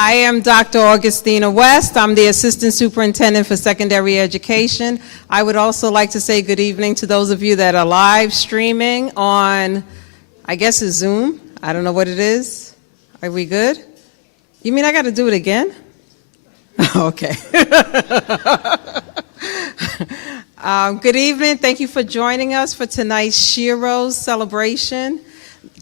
I am Dr. Augustina West. I'm the Assistant Superintendent for Secondary Education. I would also like to say good evening to those of you that are live streaming on, I guess it's Zoom. I don't know what it is. Are we good? You mean I got to do it again? Okay. Good evening. Thank you for joining us for tonight's Sheroes celebration.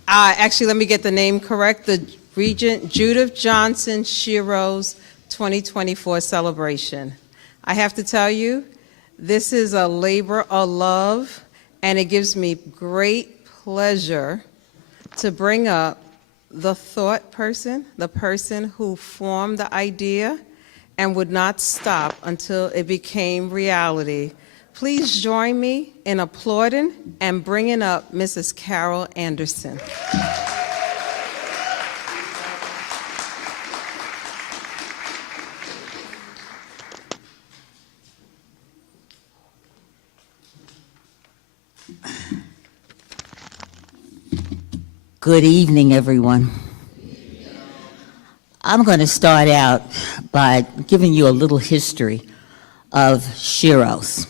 Actually, let me get the name correct. The Regent Judith Johnson Sheroes 2024 celebration. I have to tell you, this is a labor of love, and it gives me great pleasure to bring up the thought person, the person who formed the idea and would not stop until it became reality. Please join me in applauding and bringing up Mrs. Carol Anderson. Good evening, everyone. I'm going to start out by giving you a little history of Sheroes,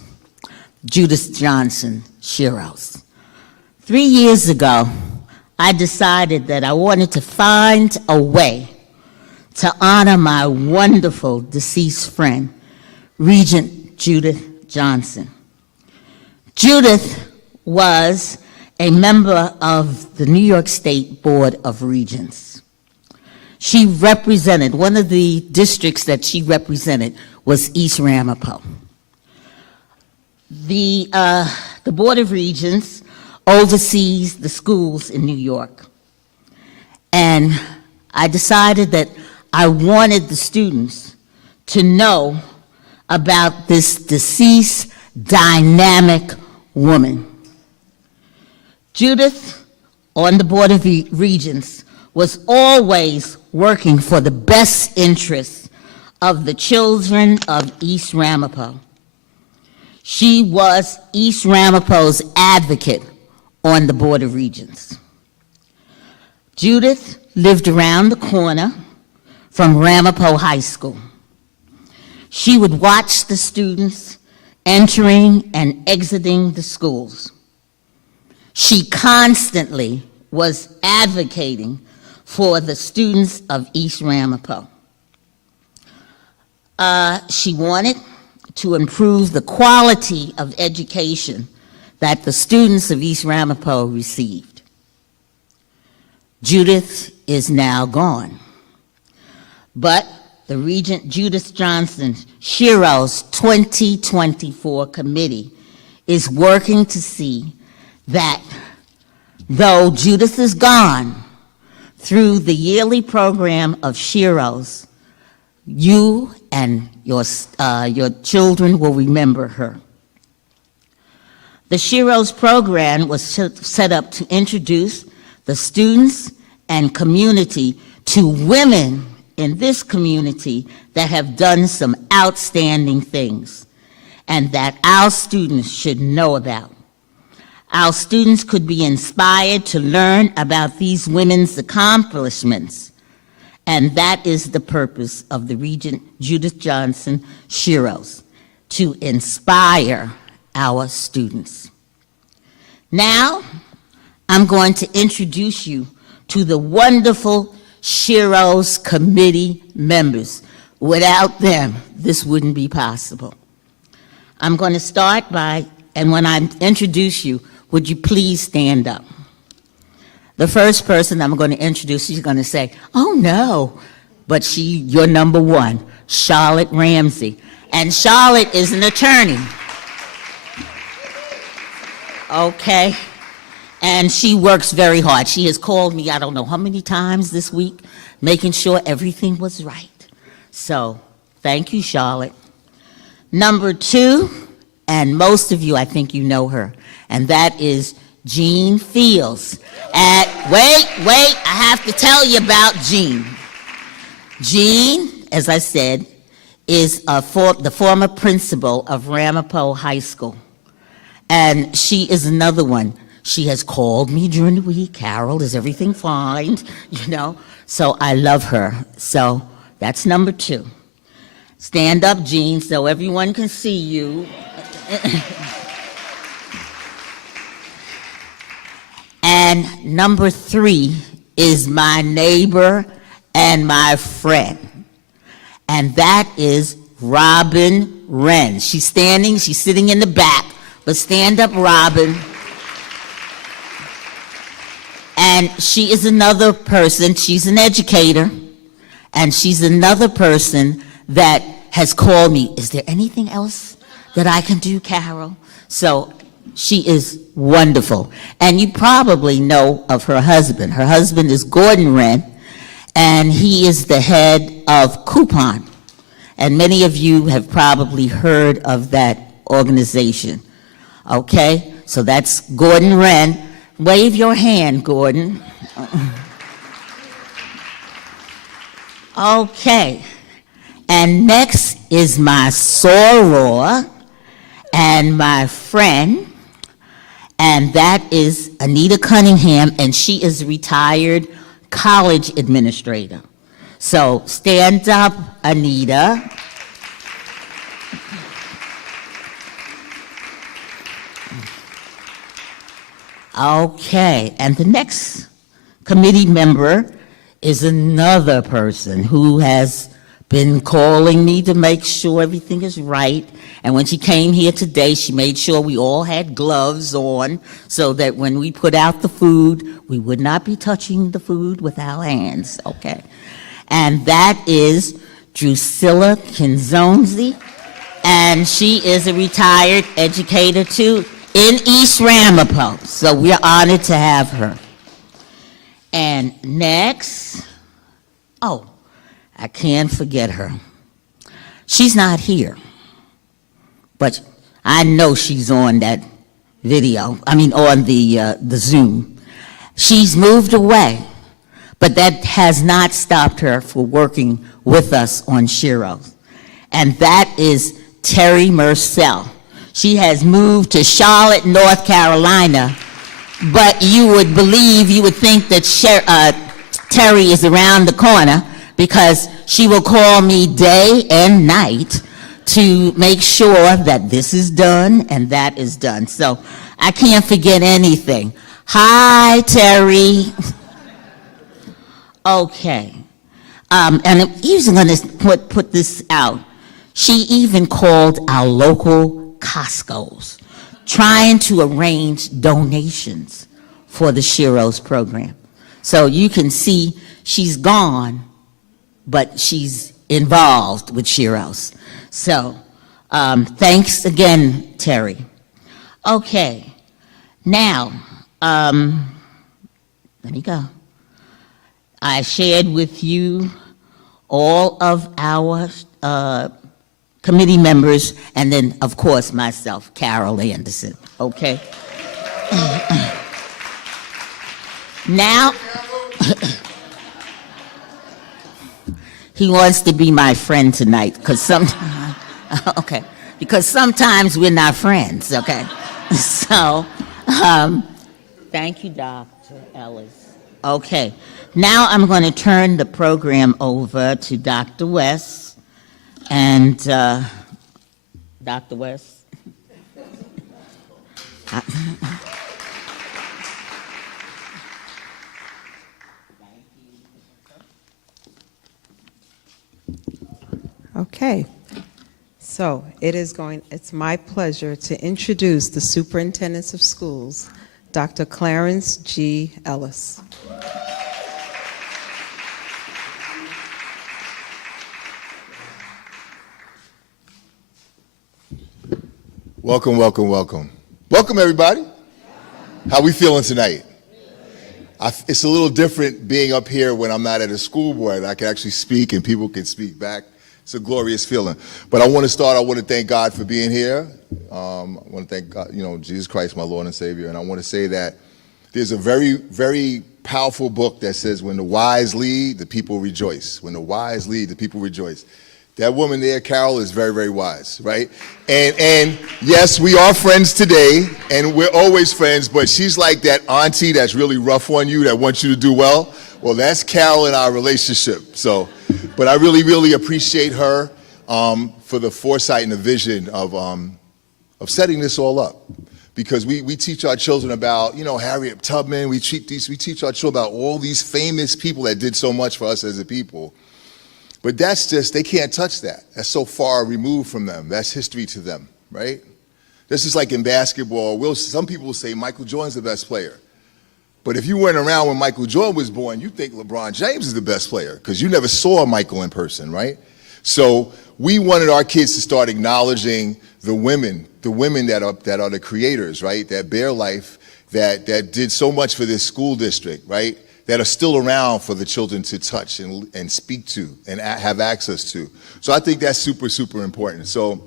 Judith Johnson Sheroes. 3 years ago, I decided that I wanted to find a way to honor my wonderful deceased friend, Regent Judith Johnson. Judith was a member of the New York State Board of Regents. She represented, one of the districts that she represented was East Ramapo. The Board of Regents oversees the schools in New York. And I decided that I wanted the students to know about this deceased, dynamic woman. Judith, on the Board of Regents, was always working for the best interests of the children of East Ramapo. She was East Ramapo's advocate on the Board of Regents. Judith lived around the corner from Ramapo High School. She would watch the students entering and exiting the schools. She constantly was advocating for the students of East Ramapo. She wanted to improve the quality of education that the students of East Ramapo received. Judith is now gone, but the Regent Judith Johnson Sheroes 2024 committee is working to see that though Judith is gone, through the yearly program of Sheroes, you and your children will remember her. The Sheroes program was set up to introduce the students and community to women in this community that have done some outstanding things and that our students should know about. Our students could be inspired to learn about these women's accomplishments, and that is the purpose of the Regent Judith Johnson Sheroes, to inspire our students. Now, I'm going to introduce you to the wonderful Sheroes committee members. Without them, this wouldn't be possible. I'm going to start by, and when I introduce you, would you please stand up? The first person I'm going to introduce, she's going to say, oh no, but you're number one, Charlotte Ramsey. And Charlotte is an attorney. Okay, and she works very hard. She has called me, I don't know how many times this week, making sure everything was right. So, thank you, Charlotte. Number two, and most of you, I think you know her, and that is Jean Fields. And wait, I have to tell you about Jean. Jean, as I said, is the former principal of Ramapo High School. And she is another one. She has called me during the week, Carol, is everything fine? You know, so I love her. So that's number 2. Stand up, Jean, so everyone can see you. And number 3 is my neighbor and my friend. And that is Robin Wren. She's sitting in the back, but stand up, Robin. And she is another person, she's an educator, and she's another person that has called me, is there anything else that I can do, Carol? So she is wonderful. And you probably know of her husband. Her husband is Gordon Wren, and he is the head of Coupon. And many of you have probably heard of that organization. Okay, so that's Gordon Wren. Wave your hand, Gordon. Okay, and next is my soror and my friend, and that is Anita Cunningham, and she is a retired college administrator. So stand up, Anita. Okay, and the next committee member is another person who has been calling me to make sure everything is right. And when she came here today, she made sure we all had gloves on so that when we put out the food, we would not be touching the food with our hands, okay? And that is Drusilla Kinzonzi, and she is a retired educator too in East Ramapo, so we're honored to have her. And next, oh, I can't forget her. She's not here, but I know she's on that video, on the Zoom. She's moved away, but that has not stopped her from working with us on Sheroes. And that is Terry Murcell. She has moved to Charlotte, North Carolina, but you would think that Terry is around the corner because she will call me day and night to make sure that this is done and that is done. So I can't forget anything. Hi, Terry. Okay. And I'm even going to put this out. She even called our local Costco's, trying to arrange donations for the Sheroes program. So you can see she's gone, but she's involved with Sheroes. So thanks again, Terry. Okay, now, let me go. I shared with you all of our committee members, and then, of course, myself, Carol Anderson, okay? Now, he wants to be my friend tonight, because sometimes we're not friends, okay? So, thank you, Dr. Ellis. Okay, now I'm going to turn the program over to Dr. West. And Dr. West. Okay. So it's my pleasure to introduce the Superintendent of Schools, Dr. Clarence G. Ellis. Welcome, welcome, welcome. Welcome, everybody. How we feeling tonight? It's a little different being up here when I'm not at a school board. I can actually speak and people can speak back. It's a glorious feeling. But I want to thank God for being here. I want to thank God, Jesus Christ, my Lord and Savior. And I want to say that there's a very, very powerful book that says, when the wise lead, the people rejoice. When the wise lead, the people rejoice. That woman there, Carol, is very, very wise, right? And yes, we are friends today, and we're always friends, but she's like that auntie that's really rough on you, that wants you to do well. Well, that's Carol and our relationship. So, but I really, really appreciate her for the foresight and the vision of setting this all up. Because we teach our children about, Harriet Tubman. We teach our children about all these famous people that did so much for us as a people. But that's just, they can't touch that. That's so far removed from them. That's history to them, right? This is like in basketball. Some people will say Michael Jordan's the best player. But if you weren't around when Michael Jordan was born, you think LeBron James is the best player because you never saw Michael in person, right? So we wanted our kids to start acknowledging the women that are the creators, right? That bear life, that did so much for this school district, right? That are still around for the children to touch and speak to and have access to. So I think that's super, super important. So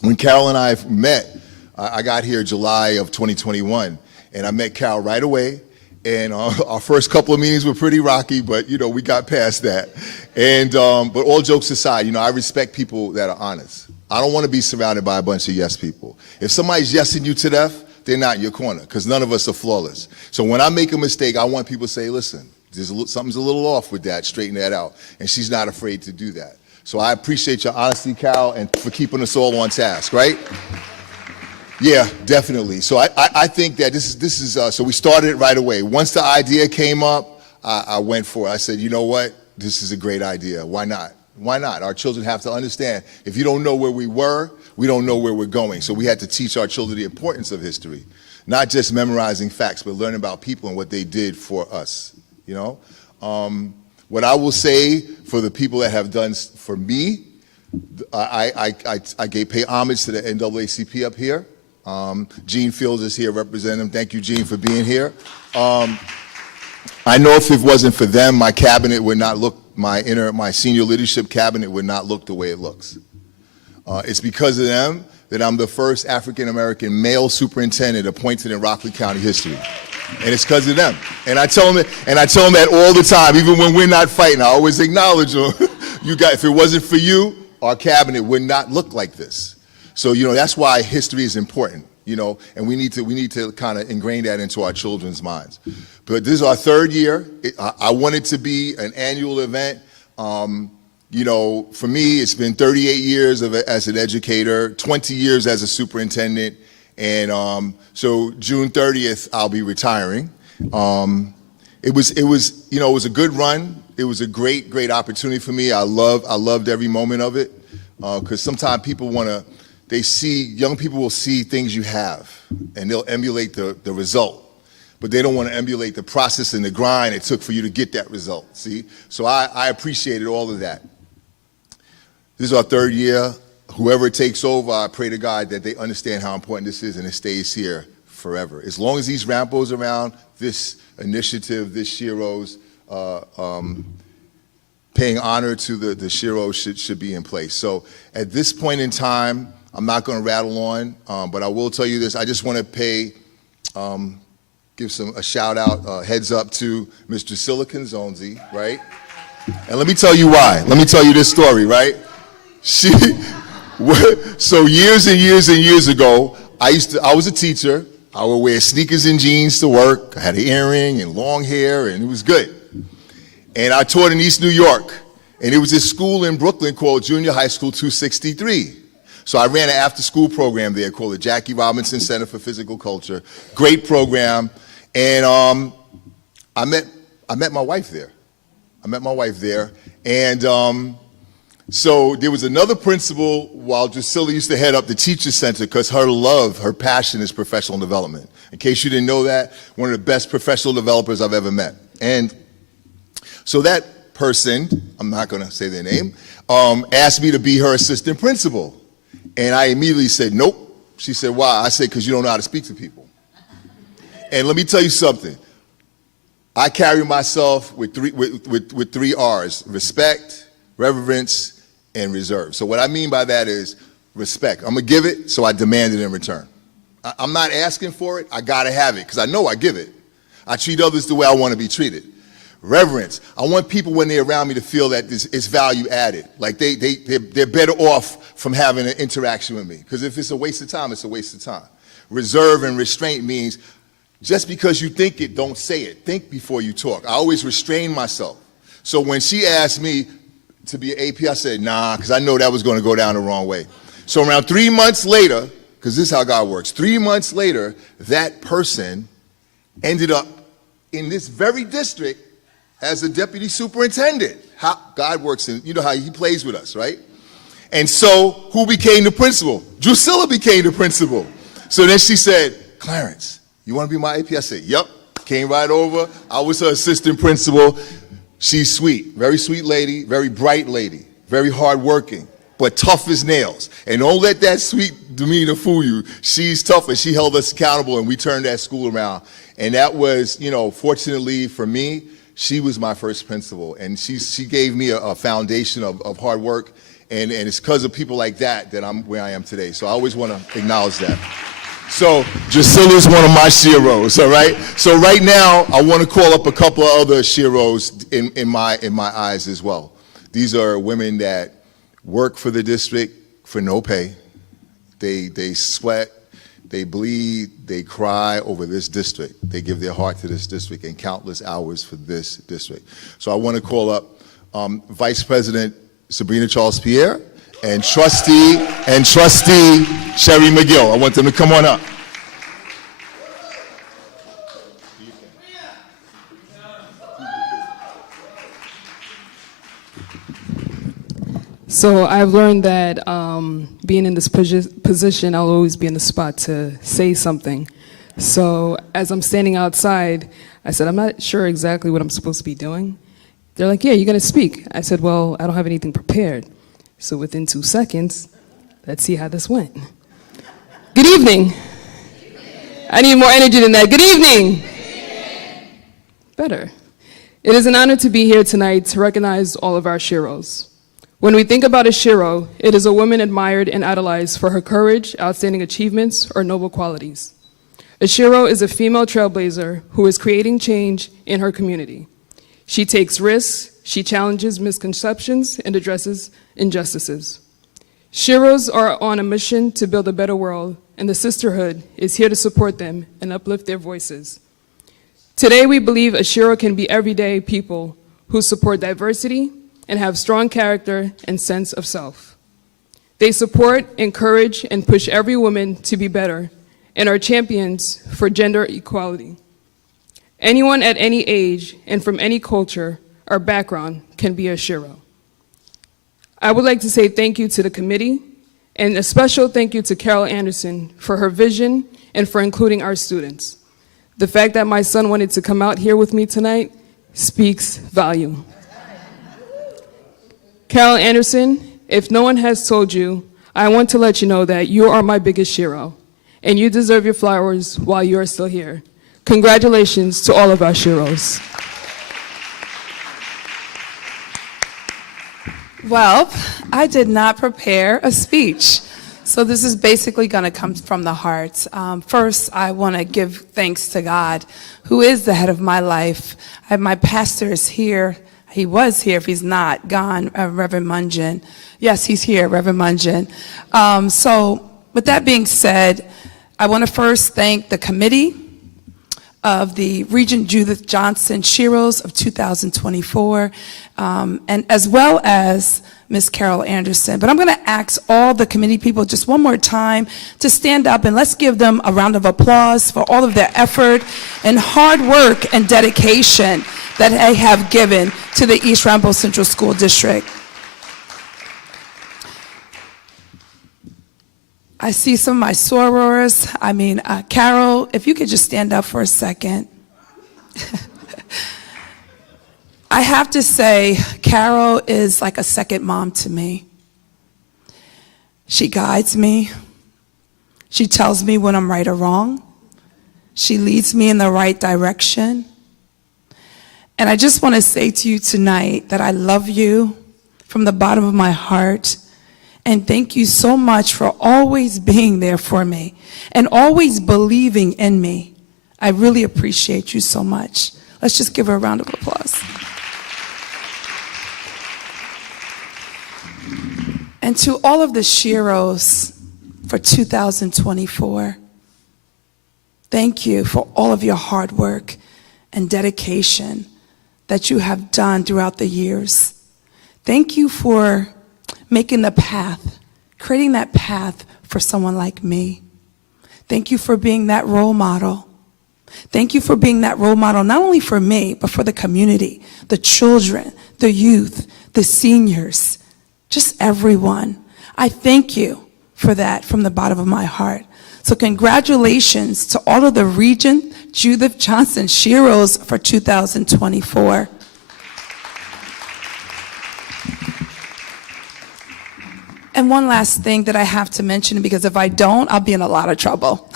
when Carol and I met, I got here July of 2021, and I met Carol right away. And our first couple of meetings were pretty rocky, but we got past that. And but all jokes aside, I respect people that are honest. I don't want to be surrounded by a bunch of yes people. If somebody's yesing you to death, they're not in your corner because none of us are flawless. So when I make a mistake, I want people to say, listen, something's a little off with that, straighten that out. And she's not afraid to do that. So I appreciate your honesty, Carol, and for keeping us all on task, right? Yeah, definitely. So I think that this is so we started it right away. Once the idea came up, I went for it. I said, you know what? This is a great idea. Why not? Why not? Our children have to understand, if you don't know where we were, we don't know where we're going. So we had to teach our children the importance of history, not just memorizing facts, but learning about people and what they did for us, What I will say for the people that have done for me, I pay homage to the NAACP up here. Gene Fields is here representing them. Thank you, Gene, for being here. I know if it wasn't for them, my cabinet would not look, my senior leadership cabinet would not look the way it looks. It's because of them that I'm the first African-American male superintendent appointed in Rockland County history. And it's because of them. And I tell them that all the time, even when we're not fighting, I always acknowledge them. If it wasn't for you, our cabinet would not look like this. So, that's why history is important, and we need to kind of ingrain that into our children's minds. But this is our third year. I want it to be an annual event. For me, it's been 38 years as an educator, 20 years as a superintendent, and so June 30th, I'll be retiring. It was a good run. It was a great opportunity for me. I loved every moment of it, because sometimes people young people will see things you have, and they'll emulate the result. But they don't want to emulate the process and the grind it took for you to get that result, see? So I appreciated all of that. This is our third year. Whoever takes over, I pray to God that they understand how important this is and it stays here forever. As long as these Rampos around, this initiative, this Sheroes, paying honor to the Sheroes should be in place. So at this point in time, I'm not going to rattle on, but I will tell you this. I just want to give a shout out, heads up to Mr. Silicon Zonzi, right? And let me tell you why. Let me tell you this story, right? So years and years and years ago, I was a teacher. I would wear sneakers and jeans to work. I had an earring and long hair, and it was good. And I taught in East New York, and it was this school in Brooklyn called Junior High School 263. So I ran an after-school program there called the Jackie Robinson Center for Physical Culture. Great program, and I met my wife there. And so there was another principal while Drusilla used to head up the teacher center because her passion is professional development. In case you didn't know that, one of the best professional developers I've ever met. And so that person, I'm not going to say their name, asked me to be her assistant principal. And I immediately said, nope. She said, why? I said, because you don't know how to speak to people. And let me tell you something. I carry myself with three R's: respect, reverence, and reserve. So what I mean by that is respect. I'm going to give it, so I demand it in return. I'm not asking for it. I got to have it because I know I give it. I treat others the way I want to be treated. Reverence. I want people when they're around me to feel that it's value added. Like they're better off from having an interaction with me. Because if it's a waste of time, it's a waste of time. Reserve and restraint means just because you think it, don't say it. Think before you talk. I always restrain myself. So when she asked me to be an AP, I said, nah, because I know that was going to go down the wrong way. So around 3 months later, because this is how God works, 3 months later, that person ended up in this very district as a deputy superintendent. How God works, and you know how he plays with us, right? And so who became the principal? Drusilla became the principal. So then she said, Clarence, you want to be my AP? I said, yep. Came right over. I was her assistant principal. She's sweet, very sweet lady, very bright lady, very hardworking, but tough as nails. And don't let that sweet demeanor fool you. She's tough, and she held us accountable, and we turned that school around. And that was, you know, fortunately for me, she was my first principal, and she gave me a foundation of hard work, and it's because of people like that that I'm where I am today. So I always want to acknowledge that. So Drusilla's one of my Sheroes, all right? So right now, I want to call up a couple of other Sheroes in my eyes as well. These are women that work for the district for no pay. They sweat, they bleed, they cry over this district. They give their heart to this district and countless hours for this district. So I want to call up Vice President Sabrina Charles-Pierre and Trustee Sherry McGill. I want them to come on up. So I've learned that being in this position, I'll always be in the spot to say something. So as I'm standing outside, I said, I'm not sure exactly what I'm supposed to be doing. They're like, yeah, you're going to speak. I said, well, I don't have anything prepared. So within 2 seconds, let's see how this went. Good evening. I need more energy than that. Good evening. Better. It is an honor to be here tonight to recognize all of our Sheroes. When we think about a Shero, it is a woman admired and idolized for her courage, outstanding achievements, or noble qualities. A Shero is a female trailblazer who is creating change in her community. She takes risks, she challenges misconceptions, and addresses injustices. Sheroes are on a mission to build a better world, and the sisterhood is here to support them and uplift their voices. Today, we believe a Shero can be everyday people who support diversity and have strong character and sense of self. They support, encourage, and push every woman to be better and are champions for gender equality. Anyone at any age and from any culture or background can be a Shero. I would like to say thank you to the committee, and a special thank you to Carol Anderson for her vision and for including our students. The fact that my son wanted to come out here with me tonight speaks volume. Carol Anderson, if no one has told you, I want to let you know that you are my biggest Shero, and you deserve your flowers while you are still here. Congratulations to all of our Sheroes. Well, I did not prepare a speech, so this is basically going to come from the heart. First, I want to give thanks to God, who is the head of my life. My pastor is here. He was here, if he's not, gone, Reverend Mungeon. Yes, he's here, Reverend Mungeon. So with that being said, I want to first thank the committee of the Regent Judith Johnson Sheroes of 2024, and as well as Ms. Carol Anderson. But I'm going to ask all the committee people just one more time to stand up, and let's give them a round of applause for all of their effort and hard work and dedication that they have given to the East Ramapo Central School District. I see some of my sorors. Carol, if you could just stand up for a second. I have to say, Carol is like a second mom to me. She guides me. She tells me when I'm right or wrong. She leads me in the right direction. And I just want to say to you tonight that I love you from the bottom of my heart. And thank you so much for always being there for me and always believing in me. I really appreciate you so much. Let's just give her a round of applause. And to all of the Sheroes for 2024, Thank you for all of your hard work and dedication that you have done throughout the years. Thank you for making the path, creating that path for someone like me. Thank you for being that role model. Thank you for being that role model, not only for me, but for the community, the children, the youth, the seniors, just everyone. I thank you for that from the bottom of my heart. So congratulations to all of the Regent Judith Johnson Sheroes for 2024. And one last thing that I have to mention, because if I don't, I'll be in a lot of trouble.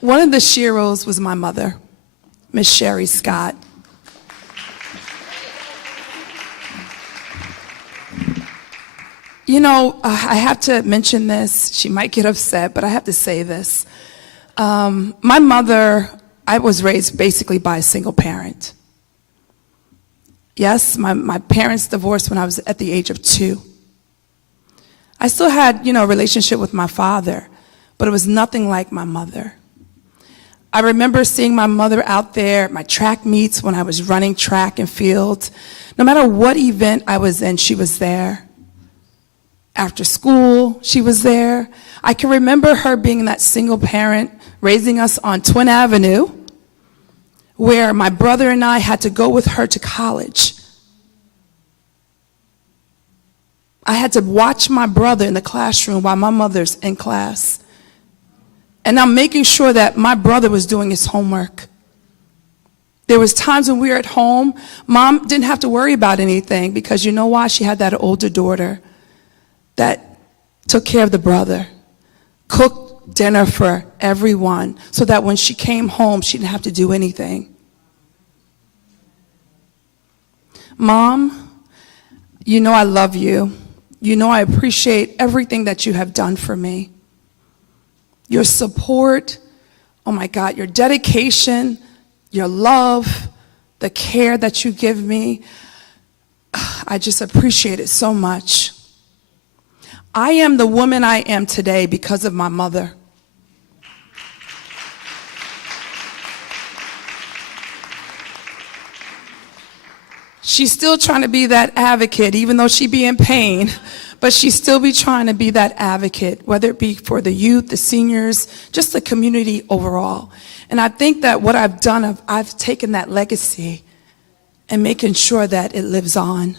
One of the Sheroes was my mother, Miss Sherry Scott. You know, I have to mention this. She might get upset, but I have to say this. My mother, I was raised basically by a single parent. Yes, my parents divorced when I was at the age of 2. I still had, a relationship with my father, but it was nothing like my mother. I remember seeing my mother out there at my track meets when I was running track and field. No matter what event I was in, she was there. After school, she was there. I can remember her being that single parent raising us on Twin Avenue, where my brother and I had to go with her to college. I had to watch my brother in the classroom while my mother's in class. And I'm making sure that my brother was doing his homework. There was times when we were at home, Mom didn't have to worry about anything because you know why? She had that older daughter that took care of the brother, cooked dinner for everyone so that when she came home, she didn't have to do anything. Mom, you know I love you. You know I appreciate everything that you have done for me. Your support, oh my God, your dedication, your love, the care that you give me, I just appreciate it so much. I am the woman I am today because of my mother. She's still trying to be that advocate, even though she be in pain, but she still be trying to be that advocate, whether it be for the youth, the seniors, just the community overall. And I think that what I've done, I've taken that legacy and making sure that it lives on.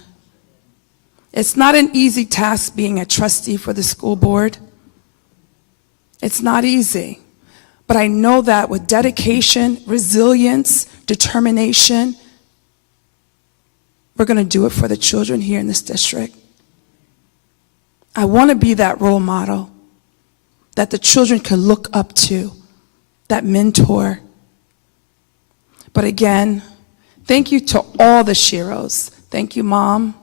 It's not an easy task being a trustee for the school board. It's not easy. But I know that with dedication, resilience, determination, we're going to do it for the children here in this district. I want to be that role model that the children can look up to, that mentor. But again, thank you to all the Sheroes. Thank you, Mom.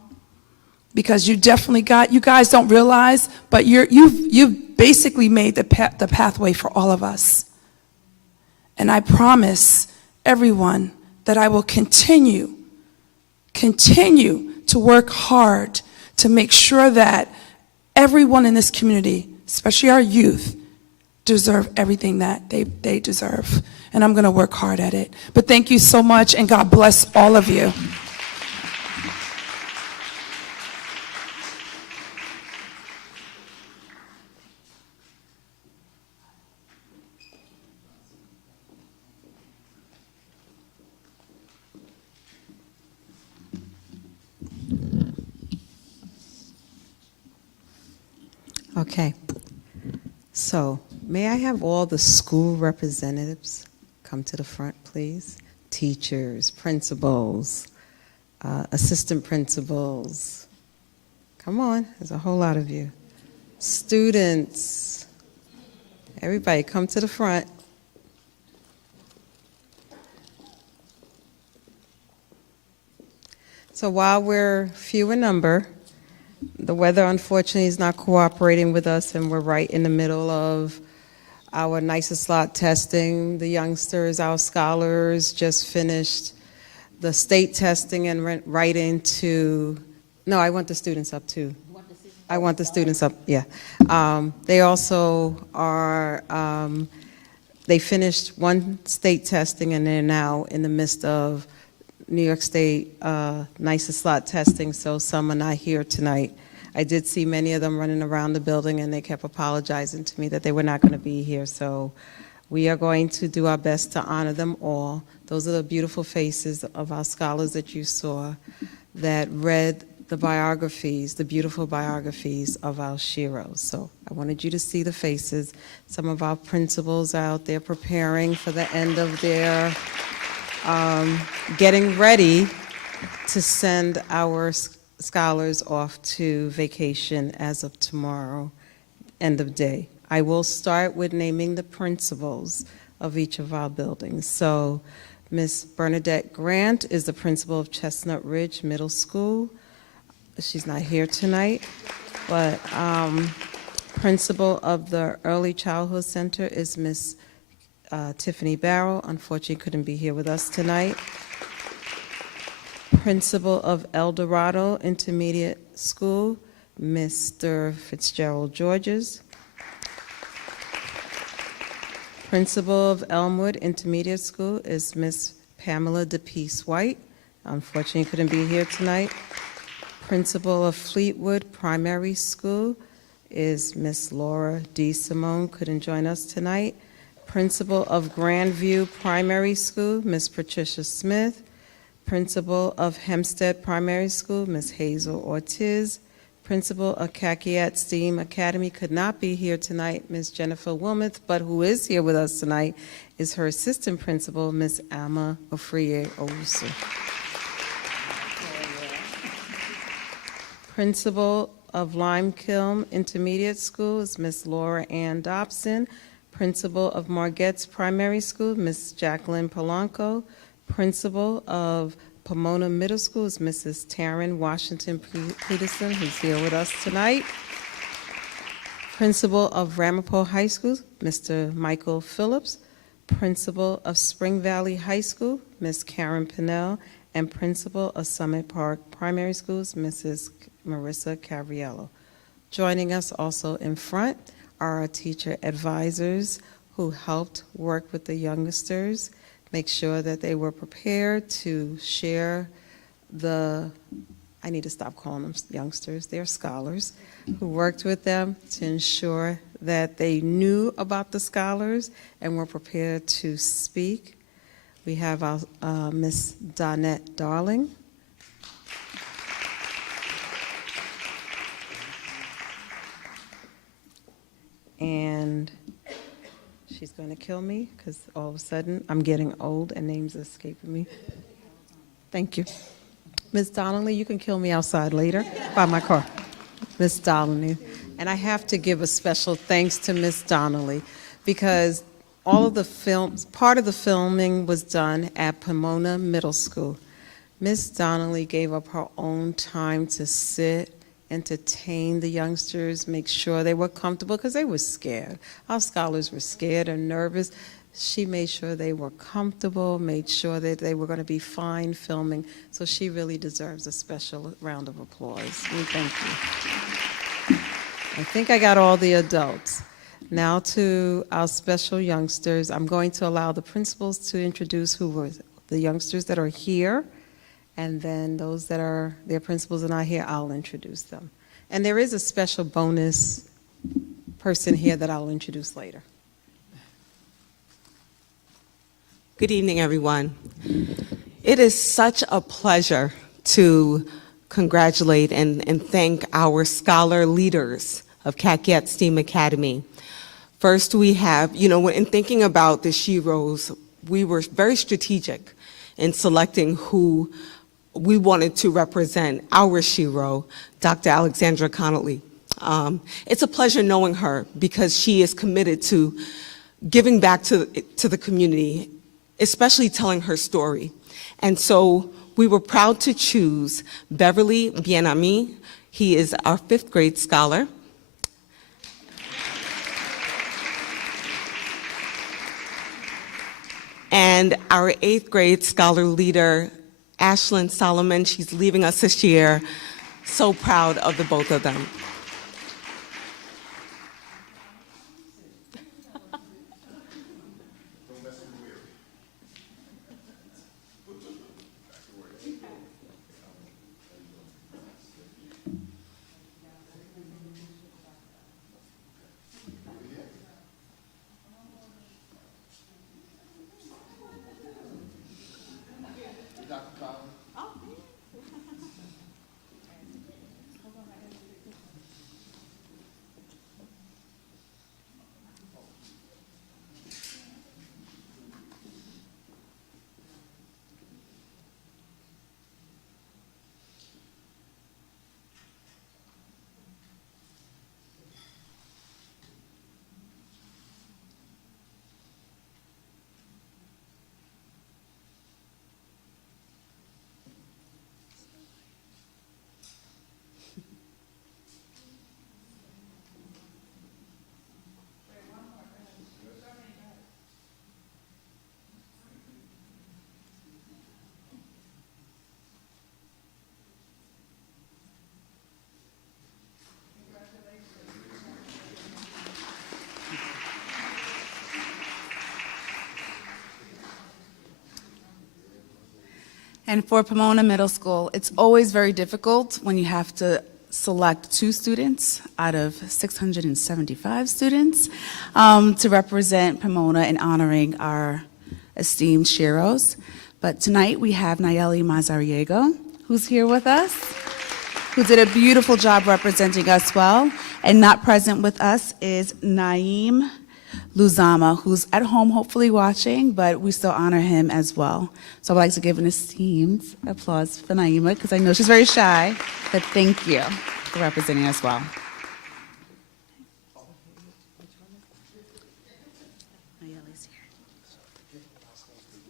Because you definitely you guys don't realize, but you've basically made the pathway for all of us. And I promise everyone that I will continue to work hard to make sure that everyone in this community, especially our youth, deserve everything that they deserve. And I'm going to work hard at it. But thank you so much, and God bless all of you. Okay. So, may I have all the school representatives come to the front, please? Teachers, principals, assistant principals. Come on, there's a whole lot of you. Students. Everybody come to the front. So while we're few in number, the weather, unfortunately, is not cooperating with us, and we're right in the middle of our nicest lot testing. The youngsters, our scholars, just finished the state testing and went right into, no, I want the students up too. I want the students up, yeah. They also are They finished one state testing, and they're now in the midst of New York State NYSA slot testing, so some are not here tonight. I did see many of them running around the building, and they kept apologizing to me that they were not going to be here. So we are going to do our best to honor them all. Those are the beautiful faces of our scholars that you saw that read the biographies, the beautiful biographies of our Sheroes. So I wanted you to see the faces. Some of our principals out there preparing for the end of their, getting ready to send our scholars off to vacation as of tomorrow, end of day. I will start with naming the principals of each of our buildings. So Miss Bernadette Grant is the principal of Chestnut Ridge Middle School. She's not here tonight, but principal of the Early Childhood Center is Miss Tiffany Barrow. Unfortunately, couldn't be here with us tonight. Principal of El Dorado Intermediate School, Mr. Fitzgerald Georges. Principal of Elmwood Intermediate School is Miss Pamela DePeace White. Unfortunately, couldn't be here tonight. Principal of Fleetwood Primary School is Miss Laura D. Simone, couldn't join us tonight. Principal of Grandview Primary School, Miss Patricia Smith. Principal of Hempstead Primary School, Miss Hazel Ortiz. Principal of Caciat STEAM Academy could not be here tonight, Miss Jennifer Wilmoth, but who is here with us tonight is her assistant principal, Miss Alma Ofrie Owusu. Principal of Lime Kiln Intermediate School is Miss Laura Ann Dobson. Principal of Margette's Primary School, Miss Jacqueline Polanco. Principal of Pomona Middle School is Mrs. Taryn Washington Peterson, who's here with us tonight. Principal of Ramapo High School, Mr. Michael Phillips. Principal of Spring Valley High School, Miss Karen Pinnell. And Principal of Summit Park Primary Schools, Mrs. Marissa Cavriello. Joining us also in front are our teacher advisors who helped work with the youngsters, make sure that they were prepared to share I need to stop calling them youngsters, they're scholars, who worked with them to ensure that they knew about the scholars and were prepared to speak. We have our Miss Donette Darling. And she's going to kill me because all of a sudden I'm getting old and names are escaping me. Thank you. Ms. Donnelly, you can kill me outside later by my car. Ms. Donnelly. And I have to give a special thanks to Ms. Donnelly because all of the part of the filming was done at Pomona Middle School. Ms. Donnelly gave up her own time to sit, entertain the youngsters, make sure they were comfortable because they were scared. Our scholars were scared and nervous. She made sure they were comfortable, made sure that they were going to be fine filming. So she really deserves a special round of applause. We thank you. I think I got all the adults. Now to our special youngsters. I'm going to allow the principals to introduce who were the youngsters that are here. And then those that are, their principals are not here, I'll introduce them. And there is a special bonus person here that I'll introduce later. Good evening, everyone. It is such a pleasure to congratulate and thank our scholar leaders of Caciat STEAM Academy. First, we have, in thinking about the Sheroes, we were very strategic in selecting who we wanted to represent our Shero, Dr. Alexandra Connolly. It's a pleasure knowing her because she is committed to giving back to the community, especially telling her story. And so we were proud to choose Beverly Bienami. He is our 5th grade scholar. And our 8th grade scholar leader, Ashlyn Solomon. She's leaving us this year. So proud of the both of them. And for Pomona Middle School, it's always very difficult when you have to select 2 students out of 675 students to represent Pomona in honoring our esteemed Sheroes. But tonight we have Nayeli Mazariego, who's here with us, who did a beautiful job representing us well. And not present with us is Naeem Luzama, who's at home hopefully watching, but we still honor him as well. So I'd like to give an esteemed applause for Naima, because I know she's very shy, but thank you for representing us well. Nayeli's here.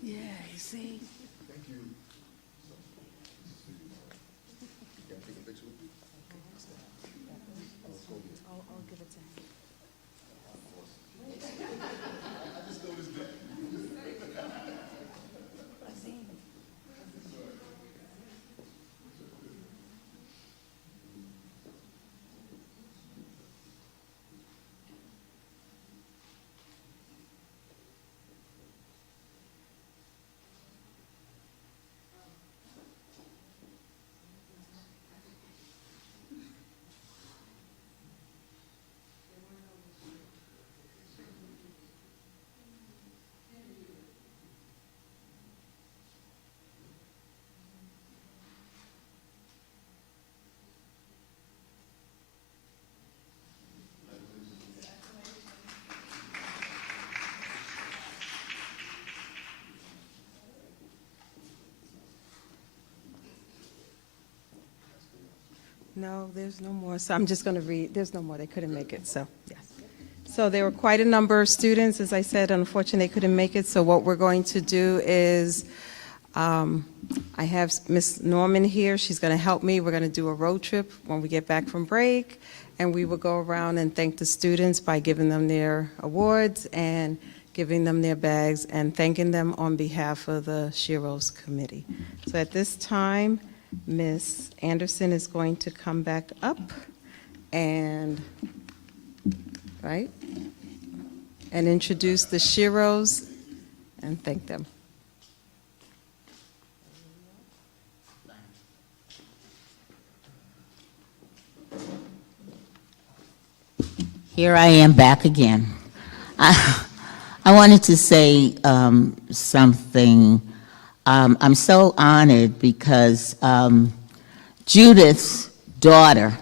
Yeah, you see? I'll give it to him. No, there's no more. So I'm just going to read. There's no more. They couldn't make it. So, yes. So there were quite a number of students. As I said, unfortunately, they couldn't make it. So what we're going to do is I have Miss Norman here. She's going to help me. We're going to do a road trip when we get back from break. And we will go around and thank the students by giving them their awards and giving them their bags and thanking them on behalf of the Sheroes Committee. So at this time, Ms. Anderson is going to come back up and, right, and introduce the Sheroes and thank them. Here I am back again. I wanted to say something. I'm so honored because Judith's daughter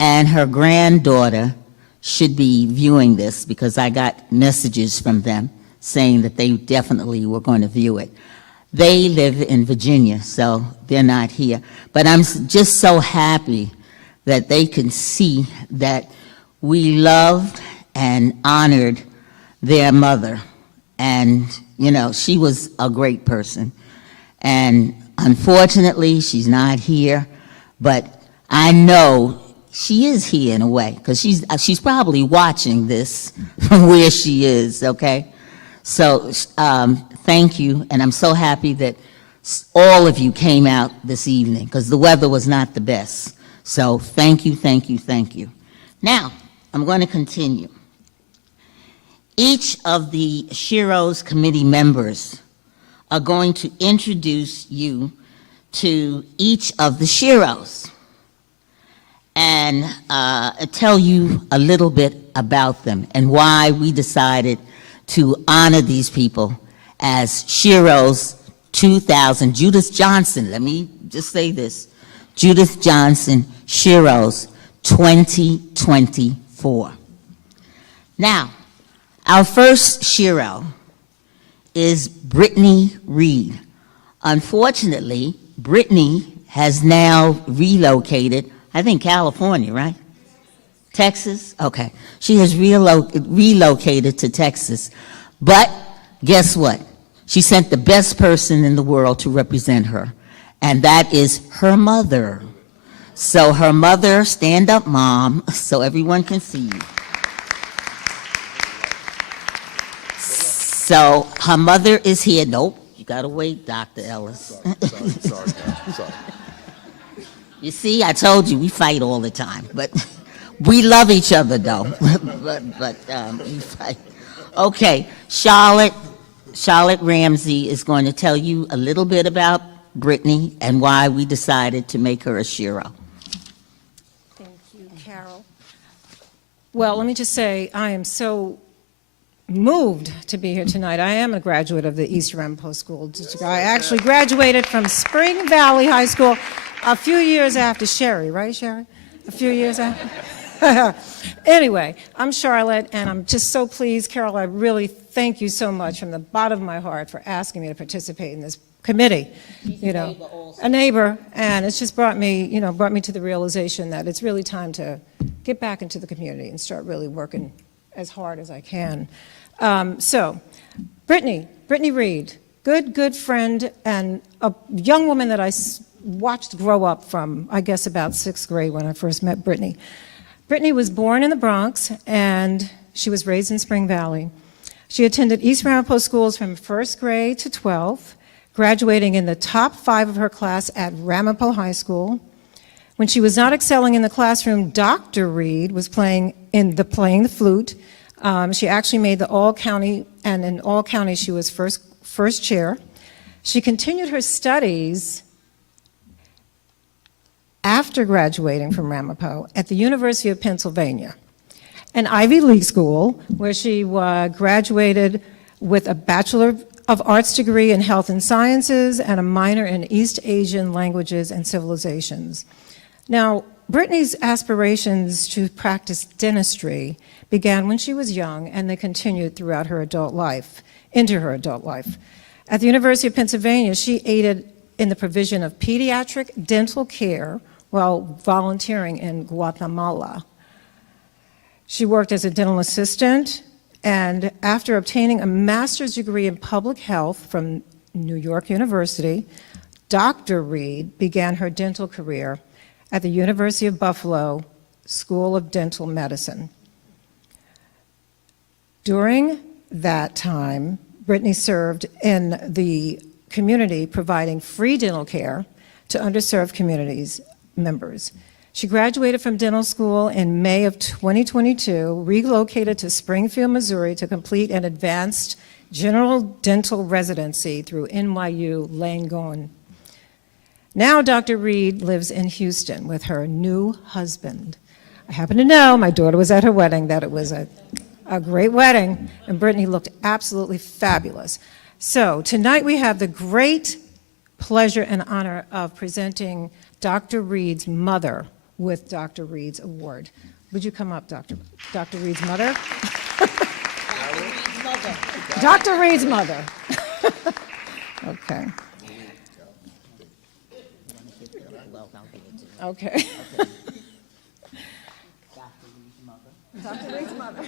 and her granddaughter should be viewing this, because I got messages from them saying that they definitely were going to view it. They live in Virginia, so they're not here. But I'm just so happy that they can see that we loved and honored their mother. And, you know, she was a great person. And unfortunately, she's not here. But I know she is here in a way, because she's probably watching this from where she is, okay? So thank you. And I'm so happy that all of you came out this evening, because the weather was not the best. So thank you, thank you, thank you. Now, I'm going to continue. Each of the Sheroes Committee members are going to introduce you to each of the Sheroes and tell you a little bit about them and why we decided to honor these people as Sheroes 2000. Judith Johnson, let me just say this, Judith Johnson Sheroes 2024. Now, our first Shero is Brittany Reed. Unfortunately, Brittany has now relocated, I think California, right? Texas? Okay. She has relocated to Texas. But guess what? She sent the best person in the world to represent her, and that is her mother. So her mother, stand up, Mom, so everyone can see you. So her mother is here. Nope, you gotta wait, Dr. Ellis. Sorry. You see, I told you, we fight all the time, but we love each other though. but we fight. Okay, Charlotte Ramsey is going to tell you a little bit about Brittany and why we decided to make her a Shero. Thank you, Carol. Well, let me just say, I am so moved to be here tonight. I am a graduate of the East Ramapo School District. I actually graduated from Spring Valley High School a few years after Sherry, right, Sherry? A few years after. Anyway, I'm Charlotte, and I'm just so pleased. Carol, I really thank you so much from the bottom of my heart for asking me to participate in this committee. You know, a neighbor, and it's just brought me to the realization that it's really time to get back into the community and start really working as hard as I can. So, Brittany Reed, good friend, and a young woman that I watched grow up from, I guess, about 6th grade when I first met Brittany. Brittany was born in the Bronx, and she was raised in Spring Valley. She attended East Ramapo schools from 1st grade to 12th, graduating in the top 5 of her class at Ramapo High School. When she was not excelling in the classroom, Dr. Reed was playing the flute. She actually made the all-county, and in all counties she was first chair. She continued her studies after graduating from Ramapo at the University of Pennsylvania, an Ivy League school where she graduated with a Bachelor of Arts degree in Health and Sciences and a minor in East Asian Languages and Civilizations. Now, Brittany's aspirations to practice dentistry began when she was young, and they continued throughout her adult life, into her adult life. At the University of Pennsylvania, she aided in the provision of pediatric dental care while volunteering in Guatemala. She worked as a dental assistant, and after obtaining a master's degree in public health from New York University, Dr. Reed began her dental career at the University of Buffalo School of Dental Medicine. During that time, Brittany served in the community providing free dental care to underserved communities members. She graduated from dental school in May of 2022, relocated to Springfield, Missouri to complete an advanced general dental residency through NYU Langone. Now Dr. Reed lives in Houston with her new husband. I happen to know, my daughter was at her wedding, that it was a great wedding, and Brittany looked absolutely fabulous. So tonight we have the great pleasure and honor of presenting Dr. Reed's mother with Dr. Reed's Award. Would you come up, Dr. Reed's mother? Dr. Reed's mother. Okay. Okay. Dr. Reed's mother.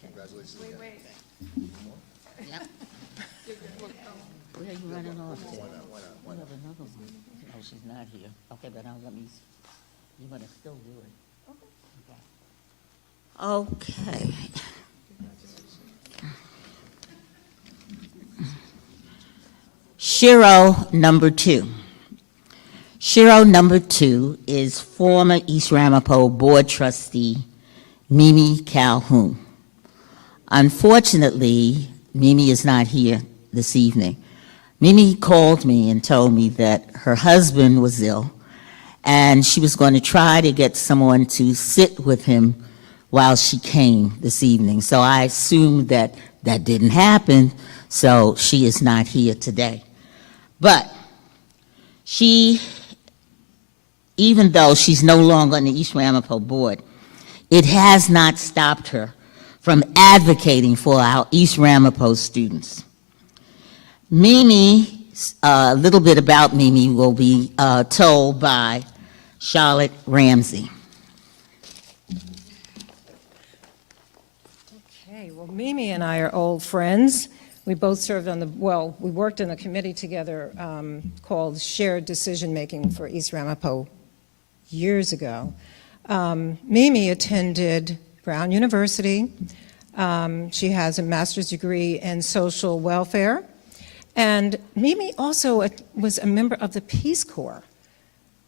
Congratulations. Wait. Yep. Where are you running off to? Why not? We have another one. Oh, she's not here. Okay, but I'll let me, you're gonna still do it. Okay. Shero number 2. Shero number 2 is former East Ramapo Board Trustee Mimi Calhoun. Unfortunately, Mimi is not here this evening. Mimi called me and told me that her husband was ill, and she was going to try to get someone to sit with him while she came this evening. So I assumed that that didn't happen, so she is not here today. But she, even though she's no longer on the East Ramapo board, it has not stopped her from advocating for our East Ramapo students. Mimi, a little bit about Mimi will be told by Charlotte Ramsey. Okay, well, Mimi and I are old friends. We both served on we worked in a committee together called Shared Decision Making for East Ramapo years ago. Mimi attended Brown University. She has a master's degree in social welfare. And Mimi also was a member of the Peace Corps.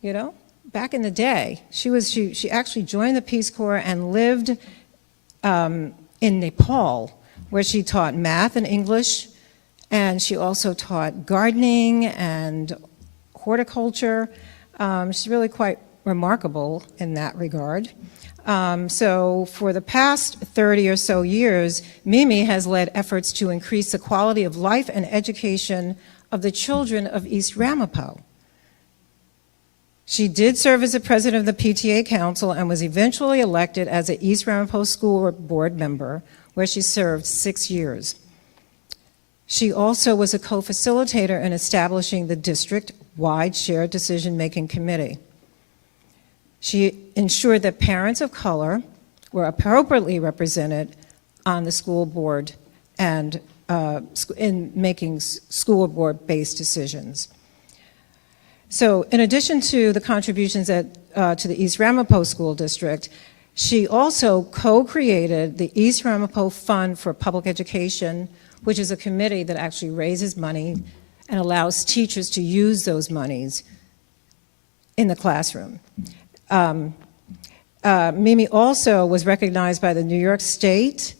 You know, back in the day, she actually joined the Peace Corps and lived in Nepal, where she taught math and English, and she also taught gardening and horticulture. She's really quite remarkable in that regard. So for the past 30 or so years, Mimi has led efforts to increase the quality of life and education of the children of East Ramapo. She did serve as the president of the PTA Council and was eventually elected as an East Ramapo School Board member, where she served 6 years. She also was a co-facilitator in establishing the district-wide shared decision-making committee. She ensured that parents of color were appropriately represented on the school board and in making school board-based decisions. So in addition to the contributions to the East Ramapo School District, she also co-created the East Ramapo Fund for Public Education, which is a committee that actually raises money and allows teachers to use those monies in the classroom. Mimi also was recognized by the New York State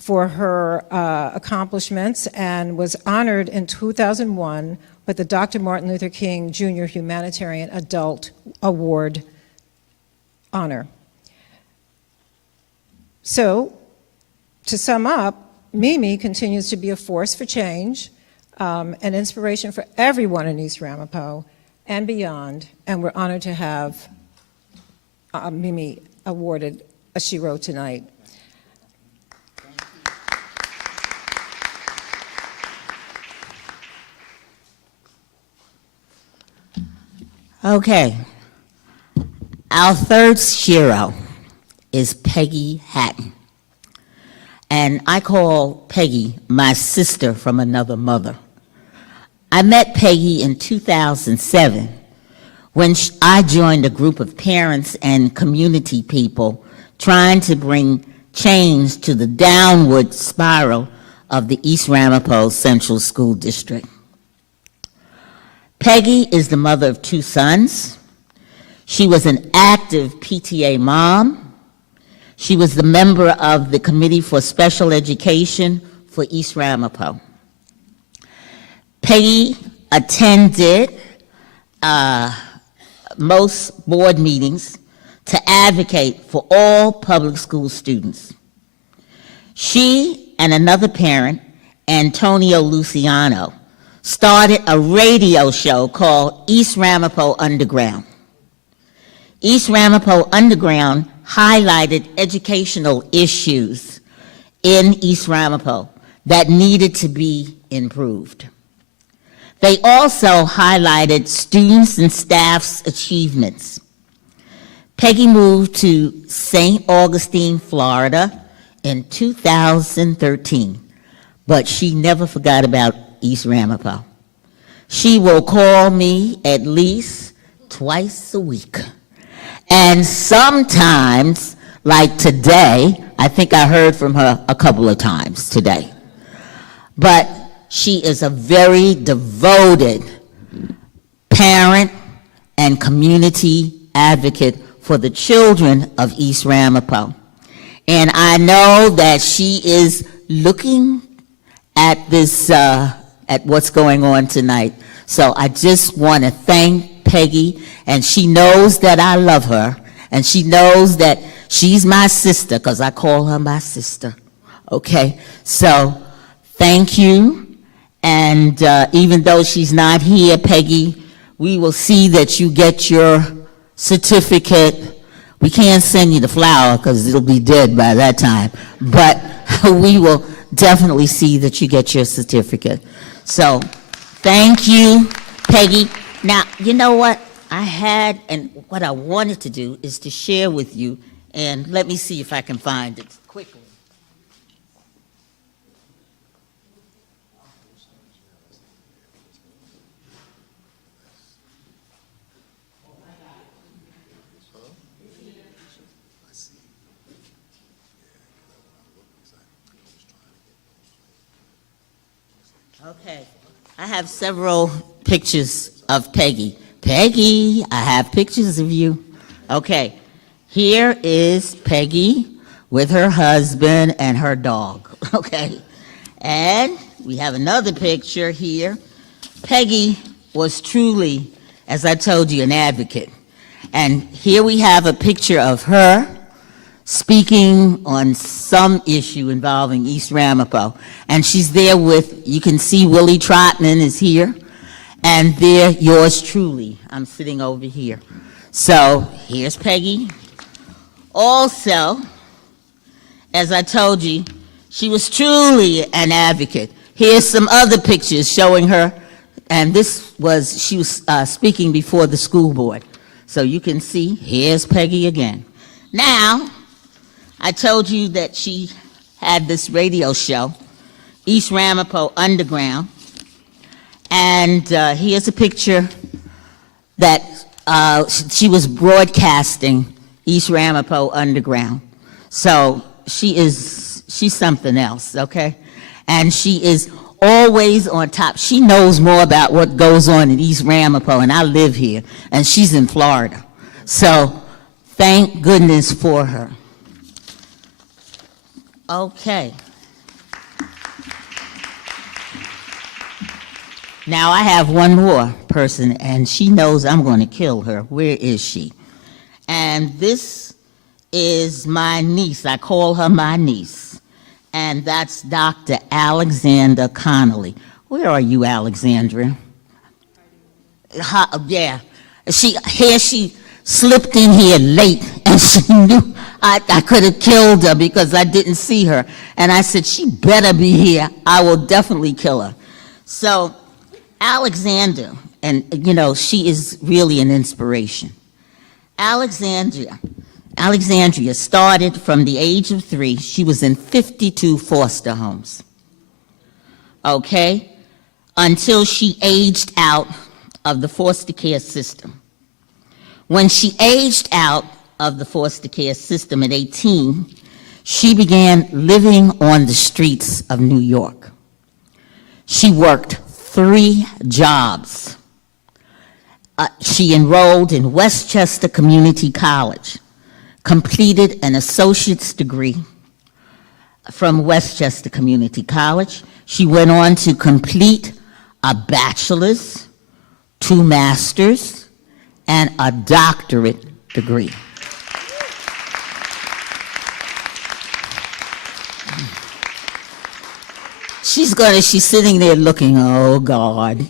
for her accomplishments and was honored in 2001 with the Dr. Martin Luther King Jr. Humanitarian Adult Award honor. So, to sum up, Mimi continues to be a force for change, an inspiration for everyone in East Ramapo and beyond, and we're honored to have Mimi awarded a Shero tonight. Okay. Our third Shero is Peggy Hatton. And I call Peggy my sister from another mother. I met Peggy in 2007 when I joined a group of parents and community people trying to bring change to the downward spiral of the East Ramapo Central School District. Peggy is the mother of 2 sons. She was an active PTA mom. She was the member of the Committee for Special Education for East Ramapo. Peggy attended most board meetings to advocate for all public school students. She and another parent, Antonio Luciano, started a radio show called East Ramapo Underground. East Ramapo Underground highlighted educational issues in East Ramapo that needed to be improved. They also highlighted students and staff's achievements. Peggy moved to St. Augustine, Florida in 2013, but she never forgot about East Ramapo. She will call me at least twice a week. And sometimes, like today, I think I heard from her a couple of times today. But she is a very devoted parent and community advocate for the children of East Ramapo. And I know that she is looking at this, at what's going on tonight. So I just want to thank Peggy, and she knows that I love her, and she knows that she's my sister, because I call her my sister, okay? So thank you, and even though she's not here, Peggy, we will see that you get your certificate. We can't send you the flower because it'll be dead by that time, but we will definitely see that you get your certificate. So thank you, Peggy. Now, you know what I had, and what I wanted to do is to share with you, and let me see if I can find it quickly. Okay, I have several pictures of Peggy. Peggy, I have pictures of you. Okay, here is Peggy with her husband and her dog, okay? And we have another picture here. Peggy was truly, as I told you, an advocate. And here we have a picture of her speaking on some issue involving East Ramapo. And she's there with, you can see Willie Trotman is here, and there, yours truly. I'm sitting over here. So here's Peggy. Also, as I told you, she was truly an advocate. Here's some other pictures showing her, and she was speaking before the school board. So you can see, here's Peggy again. Now, I told you that she had this radio show, East Ramapo Underground, and here's a picture that she was broadcasting East Ramapo Underground. So she's something else, okay? And she is always on top. She knows more about what goes on in East Ramapo, and I live here, and she's in Florida. So thank goodness for her. Okay. Now I have one more person, and she knows I'm going to kill her. Where is she? And this is my niece. I call her my niece. And that's Dr. Alexander Connolly. Where are you, Alexandra? Yeah. She slipped in here late, and she knew I could have killed her because I didn't see her. And I said, she better be here. I will definitely kill her. So Alexandra, and you know, she is really an inspiration. Alexandria started from the age of 3. She was in 52 foster homes, okay, until she aged out of the foster care system. When she aged out of the foster care system at 18, she began living on the streets of New York. She worked 3 jobs. She enrolled in Westchester Community College, completed an associate's degree from Westchester Community College. She went on to complete a bachelor's, 2 masters, and a doctorate degree. She's sitting there looking, oh God.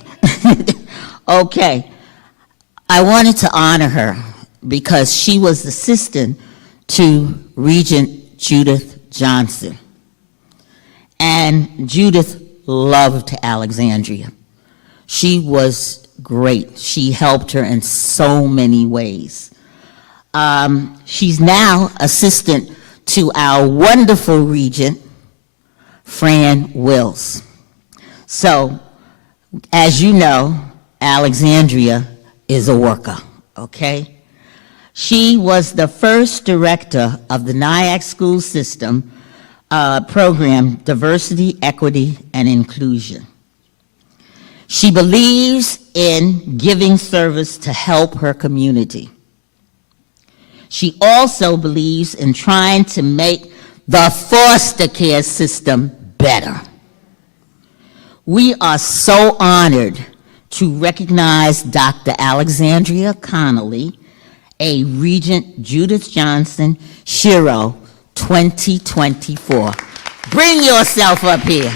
Okay, I wanted to honor her because she was assistant to Regent Judith Johnson. And Judith loved Alexandria. She was great. She helped her in so many ways. She's now assistant to our wonderful Regent, Fran Wills. So, as you know, Alexandria is a worker, okay? She was the first director of the NIAC school system program, Diversity, Equity, and Inclusion. She believes in giving service to help her community. She also believes in trying to make the foster care system better. We are so honored to recognize Dr. Alexandria Connolly, a Regent Judith Johnson Shero 2024. Bring yourself up here.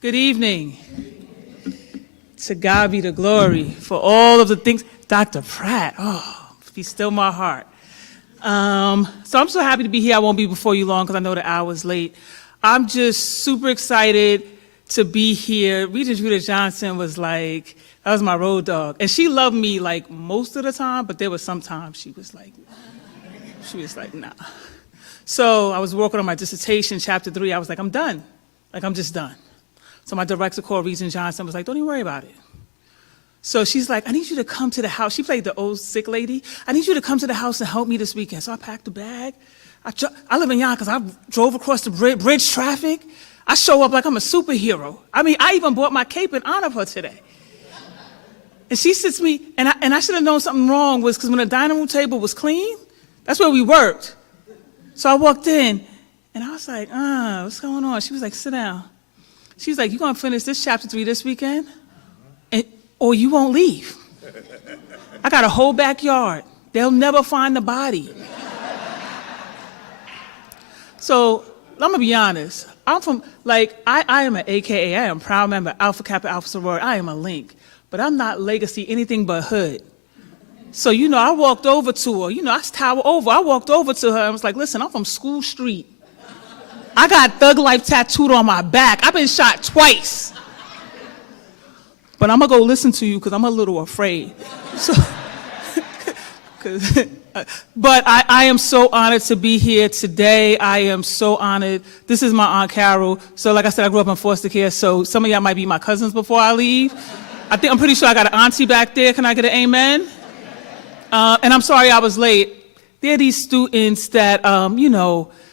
Good evening. To God be the glory for all of the things. Dr. Pratt, oh, be still my heart. So I'm so happy to be here. I won't be before you long because I know the hour's late. I'm just super excited to be here. Regent Judith Johnson was like, that was my road dog. And she loved me like most of the time, but there was some times she was like, nah. So I was working on my dissertation, chapter 3. I was like, I'm done. Like, I'm just done. So my director called Regent Johnson, was like, don't even worry about it. So she's like, I need you to come to the house. She played the old sick lady. I need you to come to the house and help me this weekend. So I packed a bag. I live in Yonkers. I drove across the bridge traffic. I show up like I'm a superhero. I mean, I even bought my cape in honor of her today. And she sits me, and I should have known something wrong was because when the dining room table was clean, that's where we worked. So I walked in, and I was like, what's going on? She was like, sit down. She was like, you going to finish this chapter 3 this weekend? Or you won't leave. I got a whole backyard. They'll never find the body. So I'm gonna be honest. I'm from, like, I am an AKA, I am a proud member, Alpha Kappa Alpha Sorority, I am a link. But I'm not legacy anything but hood. So, I walked over to her, I tower over. I walked over to her and was like, listen, I'm from School Street. I got Thug Life tattooed on my back. I've been shot twice. But I'm gonna go listen to you because I'm a little afraid. So, but I am so honored to be here today. I am so honored. This is my Aunt Carol. So like I said, I grew up in foster care, so some of y'all might be my cousins before I leave. I'm pretty sure I got an auntie back there. Can I get an amen? And I'm sorry I was late. There are these students that,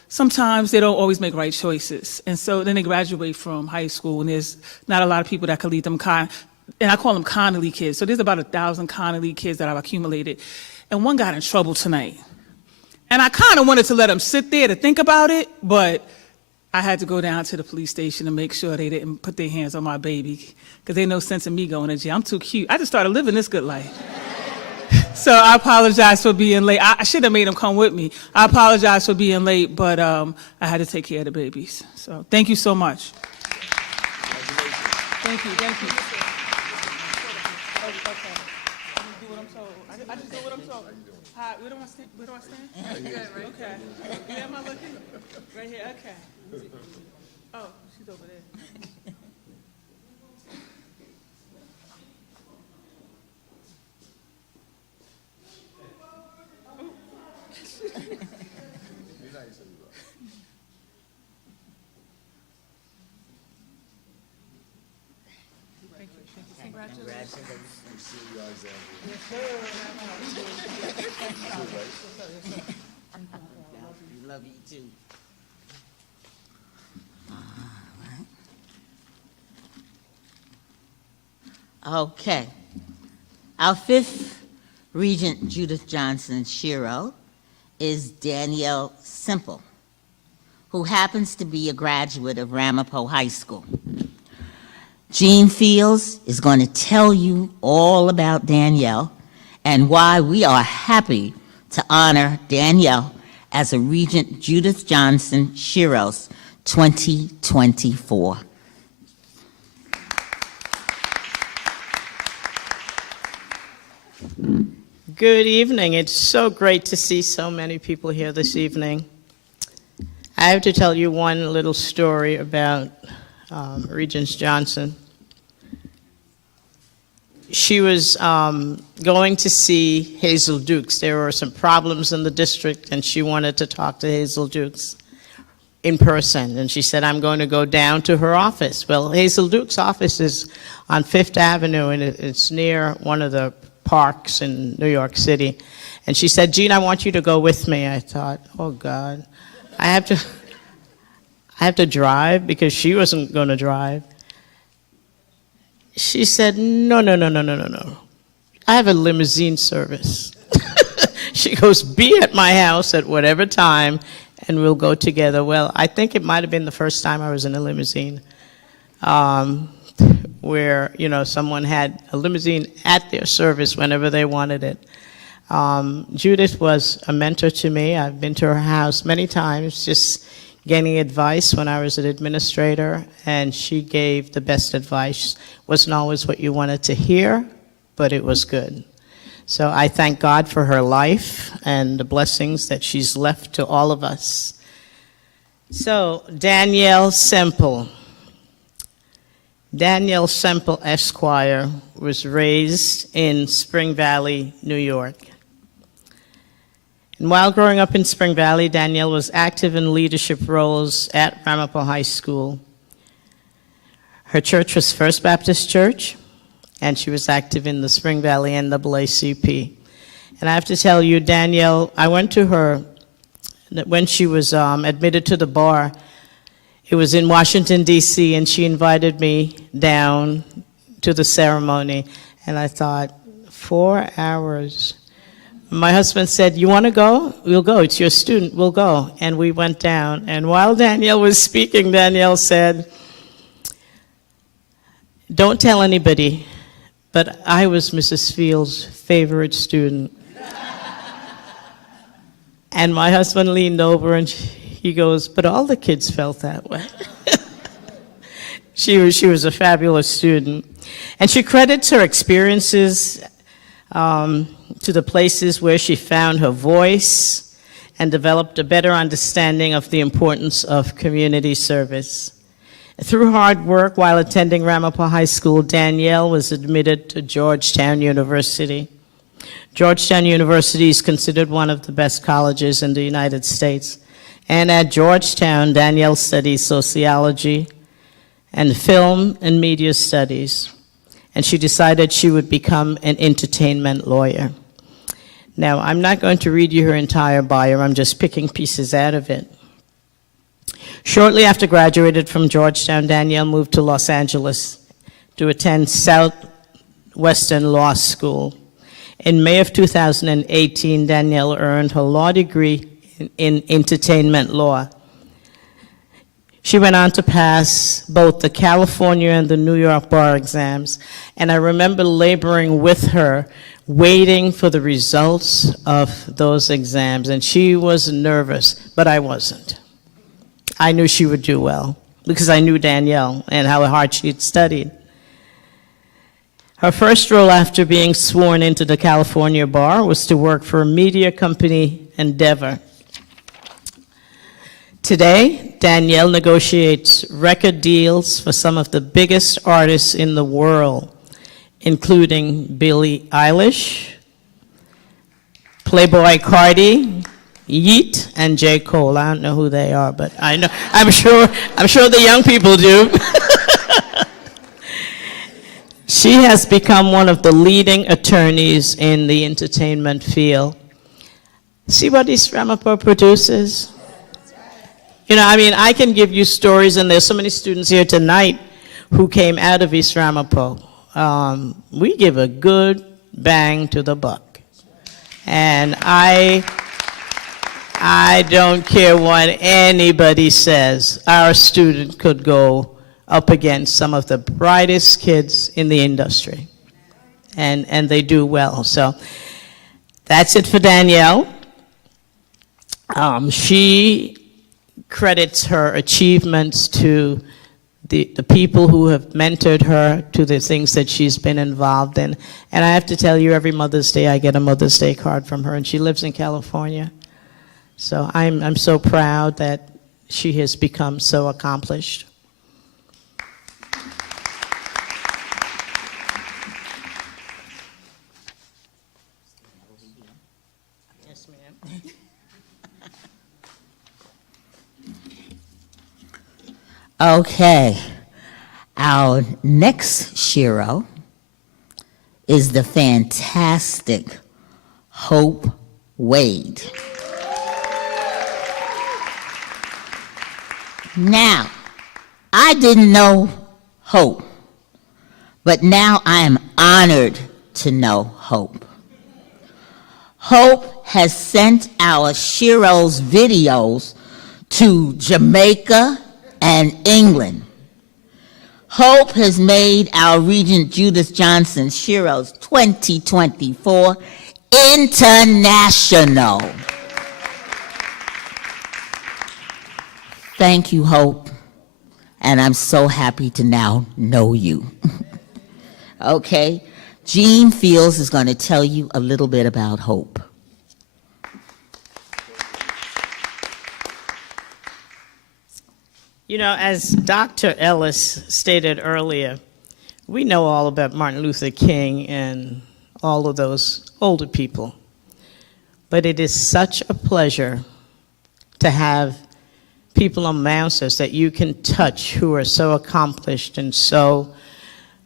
sometimes they don't always make right choices. And so then they graduate from high school, and there's not a lot of people that can lead them and I call them Connolly kids. So there's about 1,000 Connolly kids that I've accumulated. And one got in trouble tonight. And I kind of wanted to let them sit there to think about it, but I had to go down to the police station to make sure they didn't put their hands on my baby, because there's no sense in me going to jail. I'm too cute. I just started living this good life. So I apologize for being late. I should have made them come with me. I apologize for being late, but I had to take care of the babies. So thank you so much. Thank you. I just do what I'm told. Hi, where do I stand? Good, right? Okay. Where am I looking? Right here, okay. Oh, she's over there. We love you too. Okay. Our 5th Regent Judith Johnson Shero is Danielle Simple, who happens to be a graduate of Ramapo High School. Jean Fields is going to tell you all about Danielle and why we are happy to honor Danielle as a Regent Judith Johnson Sheroes 2024. Good evening. It's so great to see so many people here this evening. I have to tell you one little story about Regent Johnson. She was going to see Hazel Dukes. There were some problems in the district, and she wanted to talk to Hazel Dukes in person. And she said, I'm going to go down to her office. Well, Hazel Dukes' office is on Fifth Avenue, and it's near one of the parks in New York City. And she said, Jean, I want you to go with me. I thought, oh, God, I have to drive, because she wasn't going to drive. She said, no. I have a limousine service. She goes, be at my house at whatever time, and we'll go together. Well, I think it might have been the first time I was in a limousine, where, someone had a limousine at their service whenever they wanted it. Judith was a mentor to me. I've been to her house many times, just getting advice when I was an administrator, and she gave the best advice. Wasn't always what you wanted to hear, but it was good. So I thank God for her life and the blessings that she's left to all of us. So, Danielle Simple. Daniel Semple Esquire was raised in Spring Valley, New York. And while growing up in Spring Valley, Danielle was active in leadership roles at Ramapo High School. Her church was First Baptist Church, and she was active in the Spring Valley NAACP. And I have to tell you, Danielle, I went to her when she was admitted to the bar. It was in Washington, D.C., and she invited me down to the ceremony. And I thought, 4 hours. My husband said, "You want to go? We'll go. It's your student. We'll go." And we went down. And while Danielle was speaking, Danielle said, "Don't tell anybody, but I was Mrs. Fields' favorite student." And my husband leaned over and he goes, "But all the kids felt that way." She was a fabulous student. And she credits her experiences to the places where she found her voice and developed a better understanding of the importance of community service. Through hard work while attending Ramapo High School, Danielle was admitted to Georgetown University. Georgetown University is considered one of the best colleges in the United States. And at Georgetown, Danielle studied sociology and film and media studies. And she decided she would become an entertainment lawyer. Now, I'm not going to read you her entire bio, I'm just picking pieces out of it. Shortly after graduated from Georgetown, Danielle moved to Los Angeles to attend Southwestern Law School. In May of 2018, Danielle earned her law degree in entertainment law. She went on to pass both the California and the New York bar exams, and I remember laboring with her, waiting for the results of those exams, and she was nervous, but I wasn't. I knew she would do well because I knew Danielle and how hard she had studied. Her first role after being sworn into the California bar was to work for a media company, Endeavor. Today, Danielle negotiates record deals for some of the biggest artists in the world, including Billie Eilish, Playboy Cardi, Yeet, and J. Cole. I don't know who they are, but I know. I'm sure the young people do. She has become one of the leading attorneys in the entertainment field. See what East Ramapo produces? You know, I mean, I can give you stories, and there's so many students here tonight who came out of East Ramapo. We give a good bang to the buck. And I don't care what anybody says. Our student could go up against some of the brightest kids in the industry. And they do well. So that's it for Danielle. She credits her achievements to the people who have mentored her, to the things that she's been involved in. And I have to tell you, every Mother's Day I get a Mother's Day card from her, and she lives in California. So I'm so proud that she has become so accomplished. Yes, ma'am. Okay, our next Shero is the fantastic Hope Wade. Now, I didn't know Hope, but now I am honored to know Hope. Hope has sent our Sheroes videos to Jamaica and England. Hope has made our Regent Judith Johnson Sheroes 2024 international. Thank you, Hope, and I'm so happy to now know you. Okay, Jean Fields is going to tell you a little bit about Hope. You know, as Dr. Ellis stated earlier, we know all about Martin Luther King and all of those older people. But it is such a pleasure to have people amongst us that you can touch who are so accomplished and so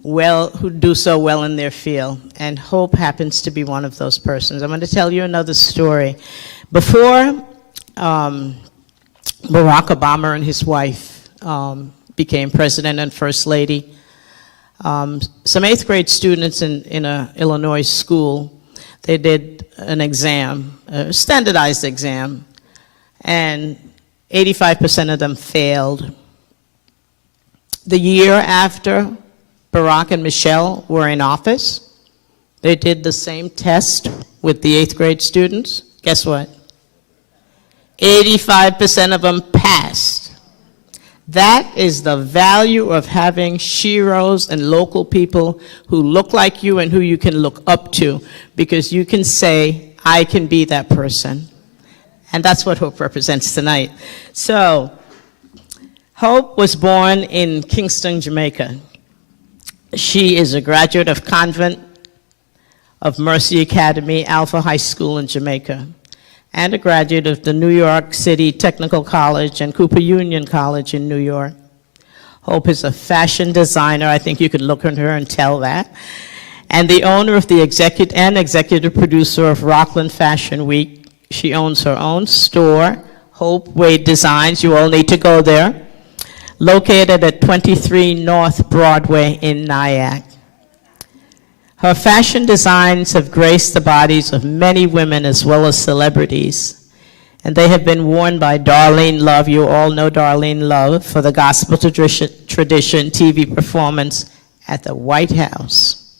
well, who do so well in their field. And Hope happens to be one of those persons. I'm going to tell you another story. Before Barack Obama and his wife became president and first lady, some 8th grade students in an Illinois school, they did an exam, a standardized exam, and 85% of them failed. The year after Barack and Michelle were in office, they did the same test with the 8th grade students. Guess what? 85% of them passed. That is the value of having Sheroes and local people who look like you and who you can look up to, because you can say, I can be that person. And that's what Hope represents tonight. So, Hope was born in Kingston, Jamaica. She is a graduate of Convent of Mercy Academy, Alpha High School in Jamaica, and a graduate of the New York City Technical College and Cooper Union College in New York. Hope is a fashion designer. I think you could look at her and tell that. And the owner of the executive producer of Rockland Fashion Week. She owns her own store, Hope Wade Designs. You all need to go there. Located at 23 North Broadway in Nyack. Her fashion designs have graced the bodies of many women as well as celebrities. And they have been worn by Darlene Love. You all know Darlene Love for the Gospel Tradition TV performance at the White House.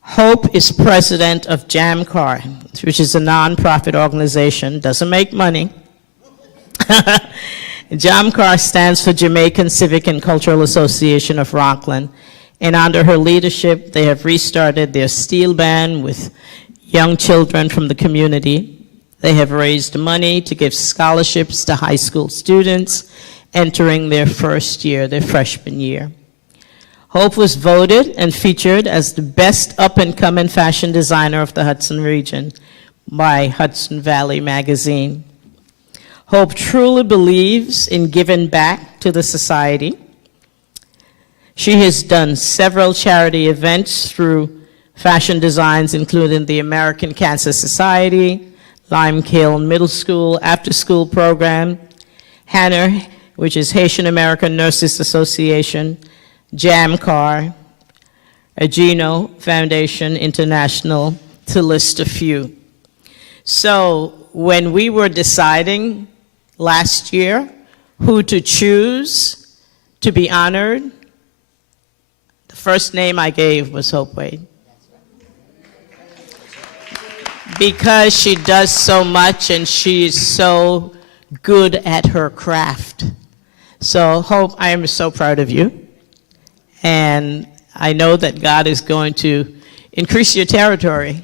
Hope is president of JAMCAR, which is a nonprofit organization, doesn't make money. JAMCAR stands for Jamaican Civic and Cultural Association of Rockland, and under her leadership, they have restarted their steel band with young children from the community. They have raised money to give scholarships to high school students entering their first year, their freshman year. Hope was voted and featured as the best up-and-coming fashion designer of the Hudson region by Hudson Valley magazine. Hope truly believes in giving back to the society. She has done several charity events through fashion designs, including the American Cancer Society, Lime Kiln Middle School after-school program, HANNER, which is Haitian American Nurses Association, JAMCAR, Ageno Foundation International, to list a few. So when we were deciding last year who to choose to be honored, the first name I gave was Hope Wade. Because she does so much and she's so good at her craft. So Hope, I am so proud of you. And I know that God is going to increase your territory.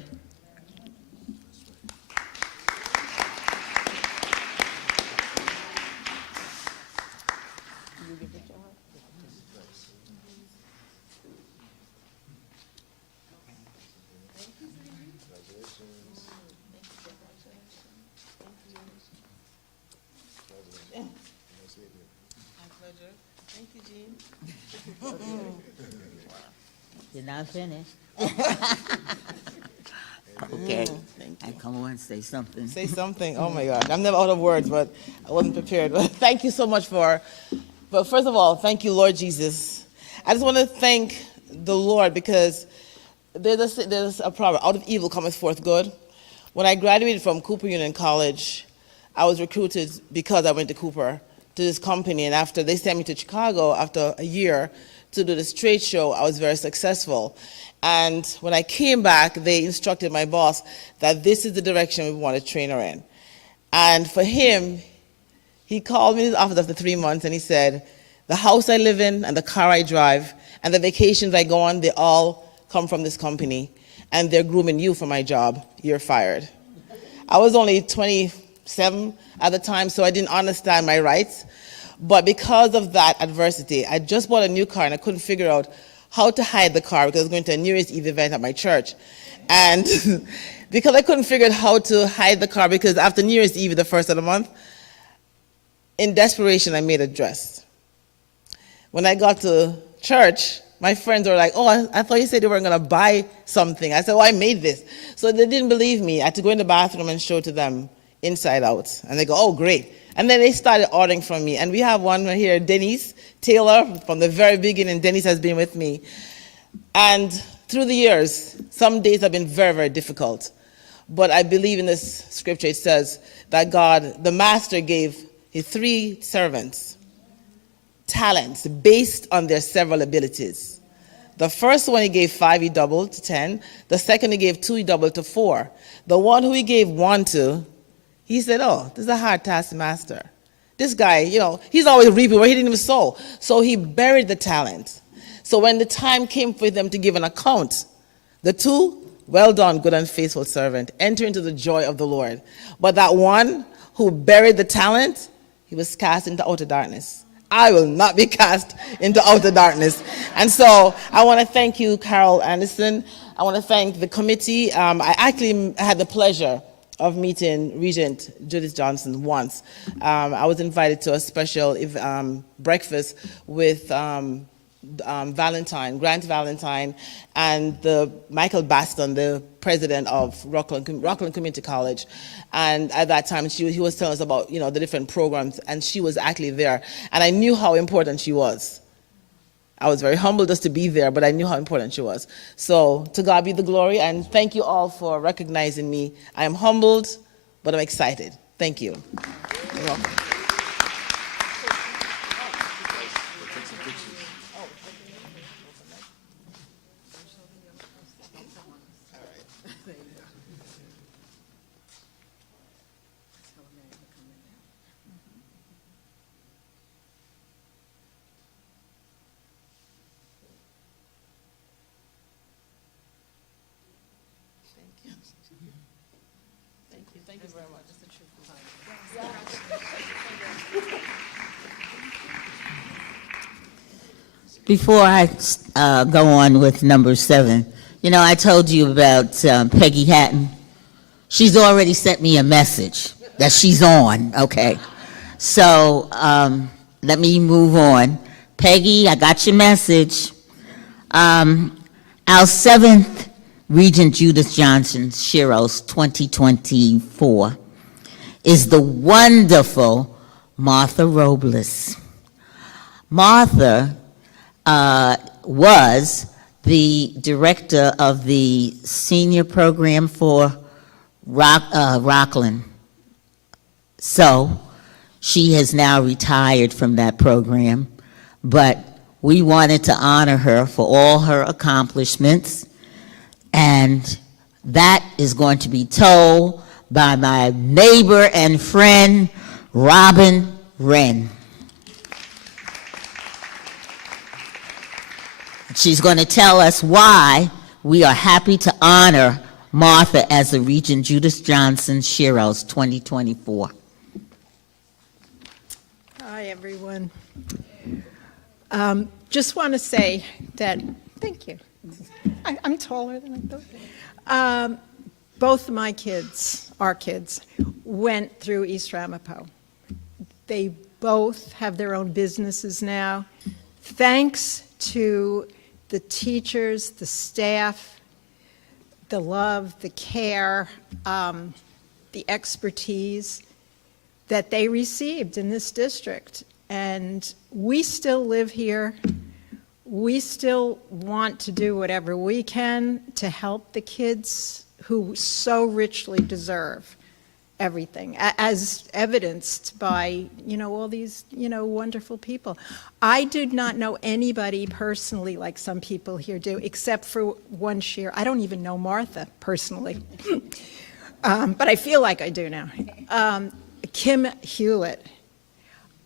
You're not finished. Okay. And come on, say something. Say something. Oh my God. I'm never out of words, but I wasn't prepared. But thank you so much but first of all, thank you, Lord Jesus. I just want to thank the Lord because there's a proverb, out of evil cometh forth good. When I graduated from Cooper Union College, I was recruited because I went to Cooper to this company, and after they sent me to Chicago after a year to do this trade show, I was very successful. And when I came back, they instructed my boss that this is the direction we want to train her in. And for him, he called me in his office after 3 months and he said, the house I live in and the car I drive and the vacations I go on, they all come from this company. And they're grooming you for my job. You're fired. I was only 20 7 at the time, so I didn't understand my rights. But because of that adversity, I just bought a new car and I couldn't figure out how to hide the car because I was going to a New Year's Eve event at my church. And because I couldn't figure out how to hide the car, because after New Year's Eve, the first of the month, in desperation, I made a dress. When I got to church, my friends were like, oh, I thought you said you were going to buy something. I said, oh, I made this. So they didn't believe me. I had to go in the bathroom and show it to them inside out. And they go, oh, great. And then they started ordering from me. And we have one right here, Denise Taylor, from the very beginning. Denise has been with me. And through the years, some days have been very, very difficult. But I believe in this scripture, it says that God, the master, gave his 3 servants talents based on their several abilities. The first one he gave 5, he doubled to 10. The second he gave 2, he doubled to 4. The one who he gave 1 to, he said, oh, this is a hard task, master. This guy, he's always reaping where he didn't even sow. So he buried the talent. So when the time came for them to give an account, the 2, well done, good and faithful servant, enter into the joy of the Lord. But that one who buried the talent, he was cast into outer darkness. I will not be cast into outer darkness. And so I want to thank you, Carol Anderson. I want to thank the committee. I actually had the pleasure of meeting Regent Judith Johnson once. I was invited to a special breakfast with Grant Valentine, and Michael Baston, the president of Rockland Community College. And at that time, he was telling us about the different programs, and she was actually there. And I knew how important she was. I was very humbled just to be there, but I knew how important she was. So to God be the glory, and thank you all for recognizing me. I am humbled, but I'm excited. Thank you. You're welcome. Thank you very much. Before I go on with number 7, I told you about Peggy Hatton. She's already sent me a message that she's on, okay? So let me move on. Peggy, I got your message. Our 7th Regent Judith Johnson Sheroes 2024 is the wonderful Martha Robles. Martha was the director of the senior program for Rockland. So she has now retired from that program, but we wanted to honor her for all her accomplishments, and that is going to be told by my neighbor and friend, Robin Wren. She's going to tell us why we are happy to honor Martha as the Regent Judith Johnson Sheroes 2024. Hi, everyone. Just want to say that, thank you. I'm taller than I thought. Both of my kids, our kids, went through East Ramapo. They both have their own businesses now. Thanks to the teachers, the staff, the love, the care, the expertise that they received in this district. And we still live here. We still want to do whatever we can to help the kids who so richly deserve everything, as evidenced by, all these, wonderful people. I do not know anybody personally like some people here do, except for one I don't even know Martha personally, but I feel like I do now. Kim Hewlett.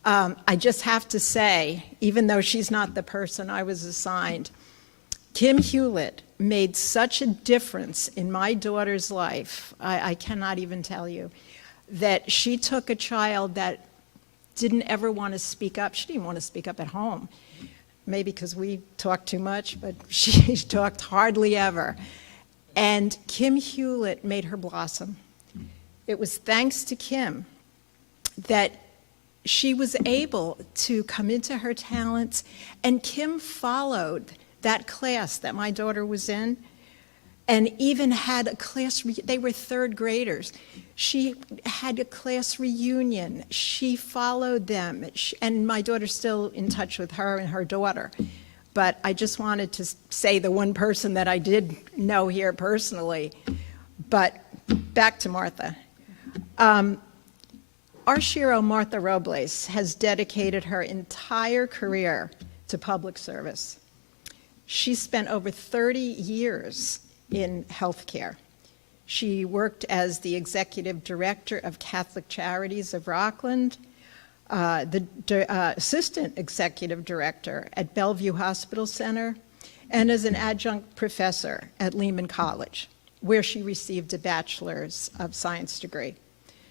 I just have to say, even though she's not the person I was assigned, Kim Hewlett made such a difference in my daughter's life, I cannot even tell you. that she took a child that didn't ever want to speak up. She didn't want to speak up at home, maybe because we talked too much, but she talked hardly ever. And Kim Hewlett made her blossom. It was thanks to Kim that she was able to come into her talents, and Kim followed that class that my daughter was in, and even had a class, they were third graders. She had a class reunion. She followed them, and my daughter's still in touch with her and her daughter. But I just wanted to say the one person that I did know here personally. But back to Martha. Our Shero, Martha Robles, has dedicated her entire career to public service. She spent over 30 years in healthcare. She worked as the executive director of Catholic Charities of Rockland, the assistant executive director at Bellevue Hospital Center, and as an adjunct professor at Lehman College, where she received a Bachelor's of Science degree.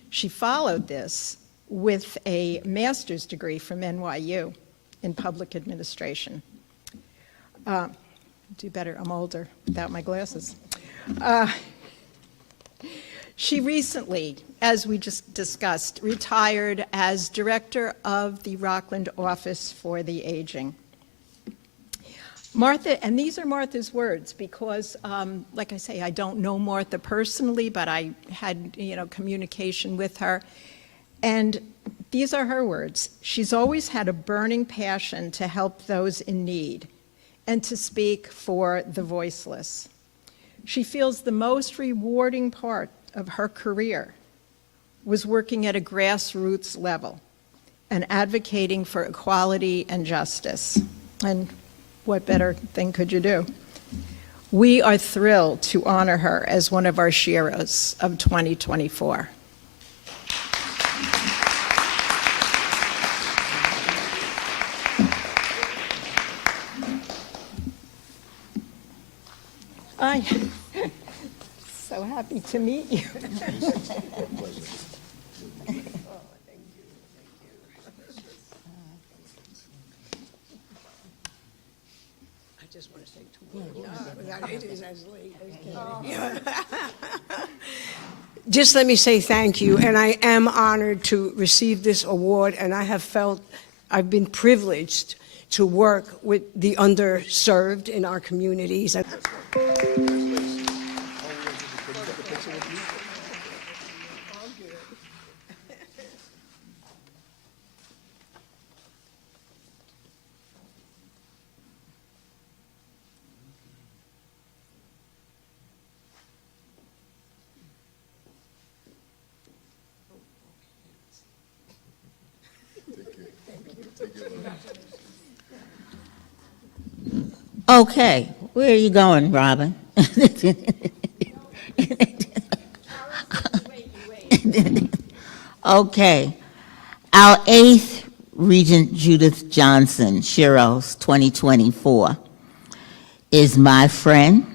She followed this with a master's degree from NYU in public administration. Do better, I'm older without my glasses. She recently, as we just discussed, retired as director of the Rockland Office for the Aging. Martha, and these are Martha's words because, like I say, I don't know Martha personally, but I had, communication with her. And these are her words. She's always had a burning passion to help those in need and to speak for the voiceless. She feels the most rewarding part of her career was working at a grassroots level and advocating for equality and justice. And what better thing could you do? We are thrilled to honor her as one of our Sheroes of 2024. I'm so happy to meet you. Just want to say two words. Just let me say thank you, and I am honored to receive this award, and I have felt I've been privileged to work with the underserved in our communities. Okay, where are you going, Robin? Okay, our 8th Regent Judith Johnson, Sheroes 2024, is my friend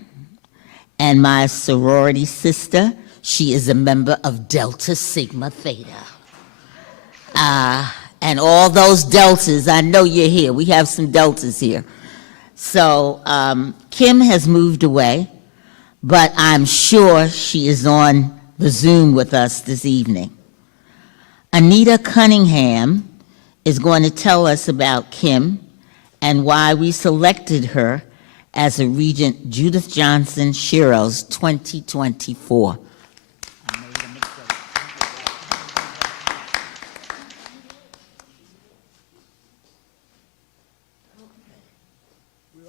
and my sorority sister. She is a member of Delta Sigma Theta. And all those deltas, I know you're here. We have some deltas here. So Kim has moved away, but I'm sure she is on the Zoom with us this evening. Anita Cunningham is going to tell us about Kim and why we selected her as a Regent Judith Johnson Sheroes 2024.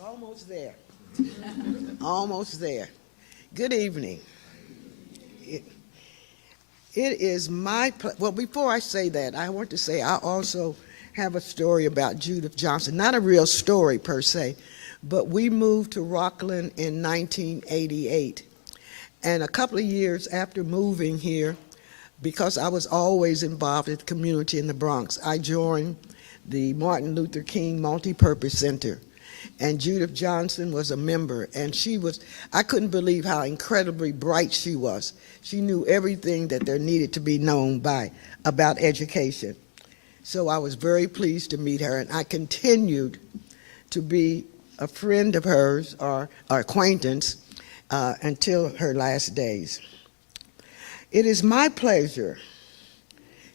Almost there. Almost there. Good evening. It is my well, before I say that, I want to say I also have a story about Judith Johnson. Not a real story per se, but we moved to Rockland in 1988. And a couple of years after moving here, because I was always involved in the community in the Bronx, I joined the Martin Luther King Multipurpose Center. and Judith Johnson was a member, and I couldn't believe how incredibly bright she was. She knew everything that there needed to be known about education. So I was very pleased to meet her, and I continued to be a friend of hers, or acquaintance, until her last days. It is my pleasure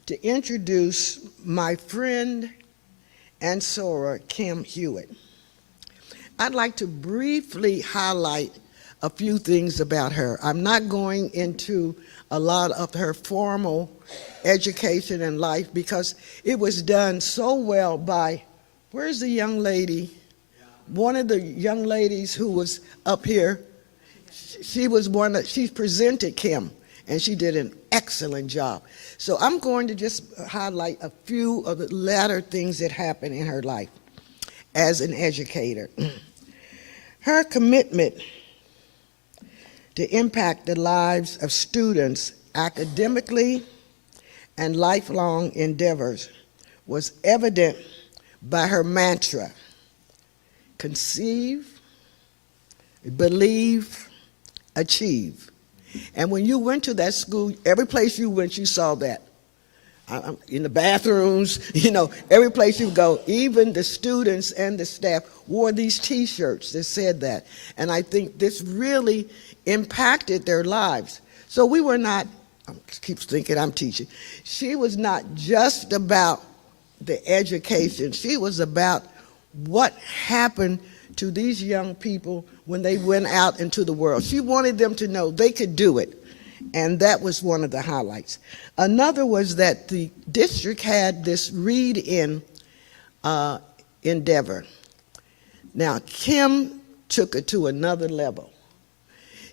to introduce my friend and soror, Kim Hewitt. I'd like to briefly highlight a few things about her. I'm not going into a lot of her formal education and life because it was done so well by, where's the young lady? One of the young ladies who was up here, she presented Kim, and she did an excellent job. So I'm going to just highlight a few of the latter things that happened in her life as an educator. Her commitment to impact the lives of students academically and lifelong endeavors was evident by her mantra: conceive, believe, achieve. And when you went to that school, every place you went, you saw that. In the bathrooms, every place you go, even the students and the staff wore these T-shirts that said that. And I think this really impacted their lives. So we were not, I keep thinking I'm teaching, she was not just about the education. She was about what happened to these young people when they went out into the world. She wanted them to know they could do it, and that was one of the highlights. Another was that the district had this read-in endeavor. Now, Kim took it to another level.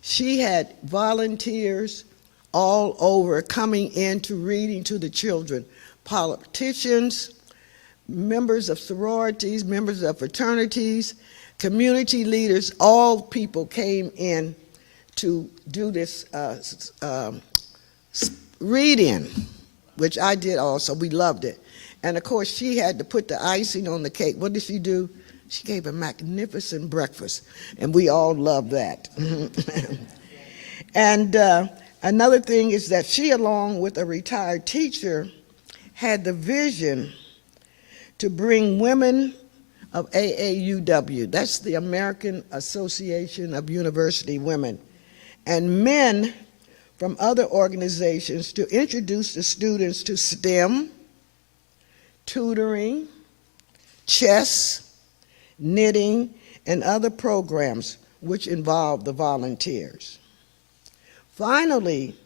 She had volunteers all over coming into reading to the children, politicians, members of sororities, members of fraternities, community leaders, all people came in to do this read-in, which I did also. We loved it. And of course, she had to put the icing on the cake. What did she do? She gave a magnificent breakfast, and we all loved that. And another thing is that she, along with a retired teacher, had the vision to bring women of AAUW, that's the American Association of University Women, and men from other organizations to introduce the students to STEM, tutoring, chess, knitting, and other programs which involve the volunteers. Finally,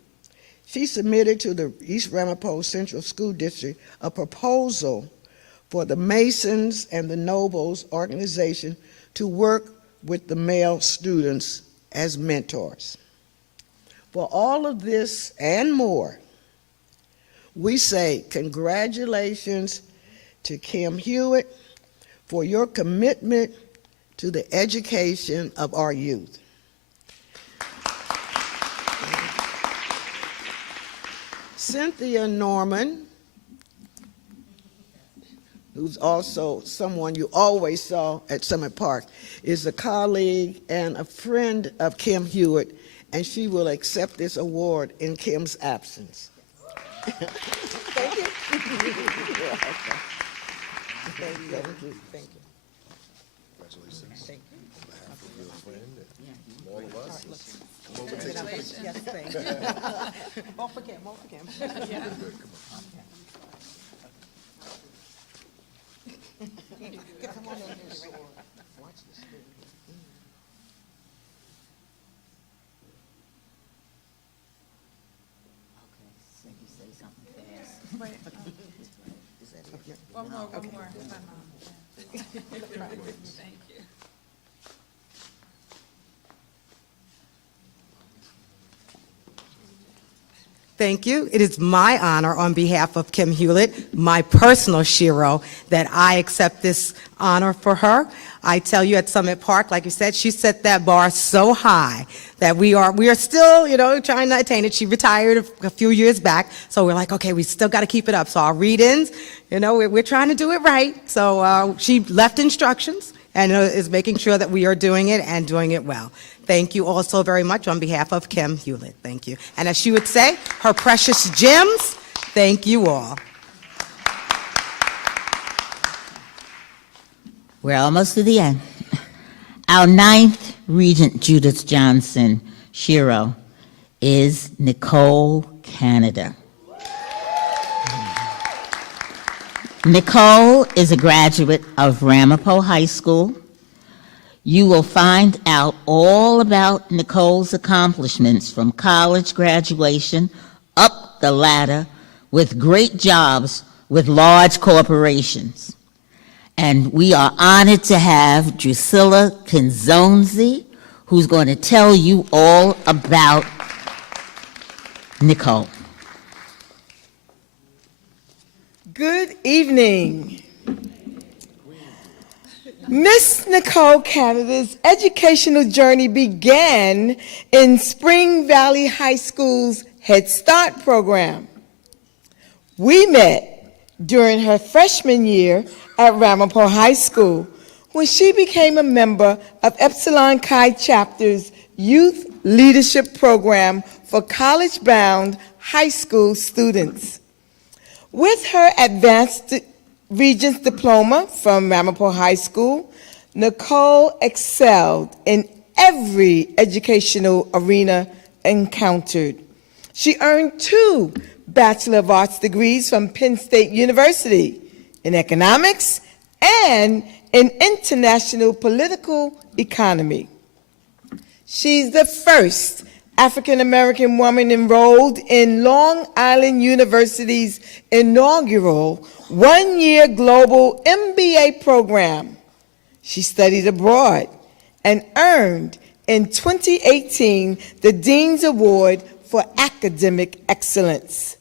she submitted to the East Ramapo Central School District a proposal for the Masons and the Nobles organization to work with the male students as mentors. For all of this and more, we say congratulations to Kim Hewitt for your commitment to the education of our youth. Cynthia Norman, who's also someone you always saw at Summit Park, is a colleague and a friend of Kim Hewitt, and she will accept this award in Kim's absence. Thank you. You're welcome. Thank you. Thank you. Congratulations. Thank you. On behalf of your friend and all of us. Congratulations. Yes, thank you. More for Kim, more for Kim. Yeah. Come on in here. Watch this. Okay, so you say something fast. Wait, one more. My mom. Thank you. Thank you. It is my honor on behalf of Kim Hewlett, my personal Shero, that I accept this honor for her. I tell you, at Summit Park, like you said, she set that bar so high that we are still, trying to attain it. She retired a few years back, so we're like, okay, we still got to keep it up. So our read-ins, we're trying to do it right. So she left instructions, and is making sure that we are doing it and doing it well. Thank you all so very much on behalf of Kim Hewlett. Thank you. And as she would say, her precious gems, thank you all. We're almost to the end. Our 9th Regent Judith Johnson Shero is Nicole Canada. Nicole is a graduate of Ramapo High School. You will find out all about Nicole's accomplishments from college graduation up the ladder with great jobs with large corporations. And we are honored to have Drusilla Kinzonzi, who's going to tell you all about Nicole. Good evening. Miss Nicole Canada's educational journey began in Spring Valley High School's Head Start program. We met during her freshman year at Ramapo High School when she became a member of Epsilon Chi Chapter's Youth Leadership Program for college-bound high school students. With her advanced Regents diploma from Ramapo High School, Nicole excelled in every educational arena encountered. She earned 2 Bachelor of Arts degrees from Penn State University in economics and in international political economy. She's the first African-American woman enrolled in Long Island University's inaugural 1-year global MBA program. She studied abroad and earned in 2018 the Dean's Award for Academic Excellence.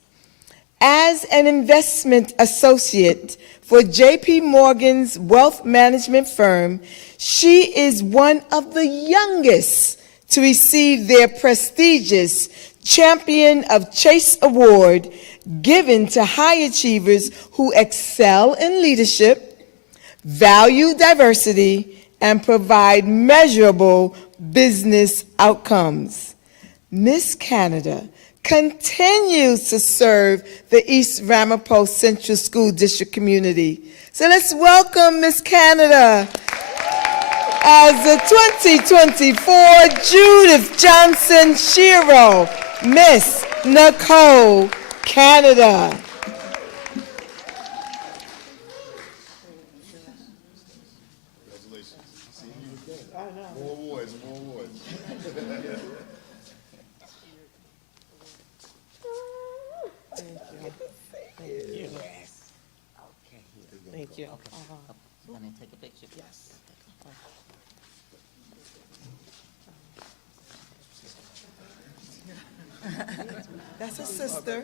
As an investment associate for J.P. Morgan's wealth management firm, she is one of the youngest to receive their prestigious Champion of Chase Award given to high achievers who excel in leadership, value diversity, and provide measurable business outcomes. Miss Canada continues to serve the East Ramapo Central School District community. So let's welcome Miss Canada as the 2024 Judith Johnson Shero, Miss Nicole Canada. More awards, more awards. Thank you. Let me take a picture. Yes. That's a sister.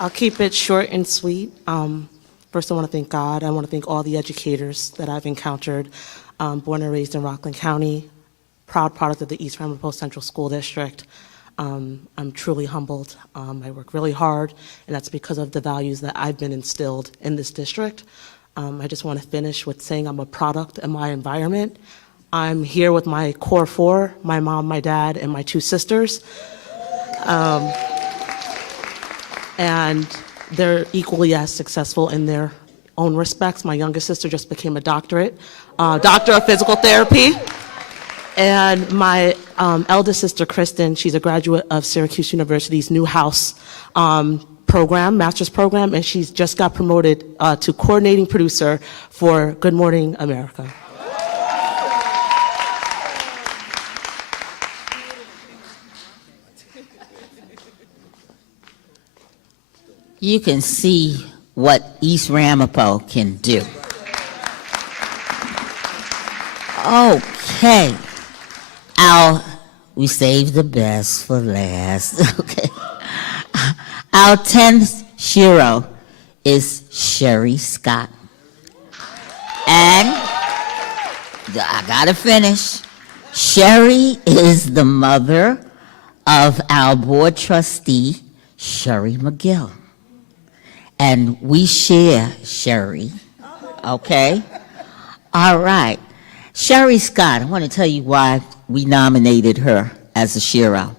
I'll keep it short and sweet. First, I want to thank God. I want to thank all the educators that I've encountered. Born and raised in Rockland County, proud product of the East Ramapo Central School District. I'm truly humbled. I work really hard, and that's because of the values that I've been instilled in this district. I just want to finish with saying I'm a product of my environment. I'm here with my core 4, my mom, my dad, and my 2 sisters. And they're equally as successful in their own respects. My youngest sister just became a doctor of physical therapy. And my eldest sister, Kristen, she's a graduate of Syracuse University's Newhouse program, master's program, and she's just got promoted to coordinating producer for Good Morning America. You can see what East Ramapo can do. Okay. We saved the best for last. Okay. Our 10th Shero is Sherry Scott. And I gotta finish. Sherry is the mother of our board trustee, Sherry McGill. And we share Sherry, okay? All right. Sherry Scott, I want to tell you why we nominated her as a Shero.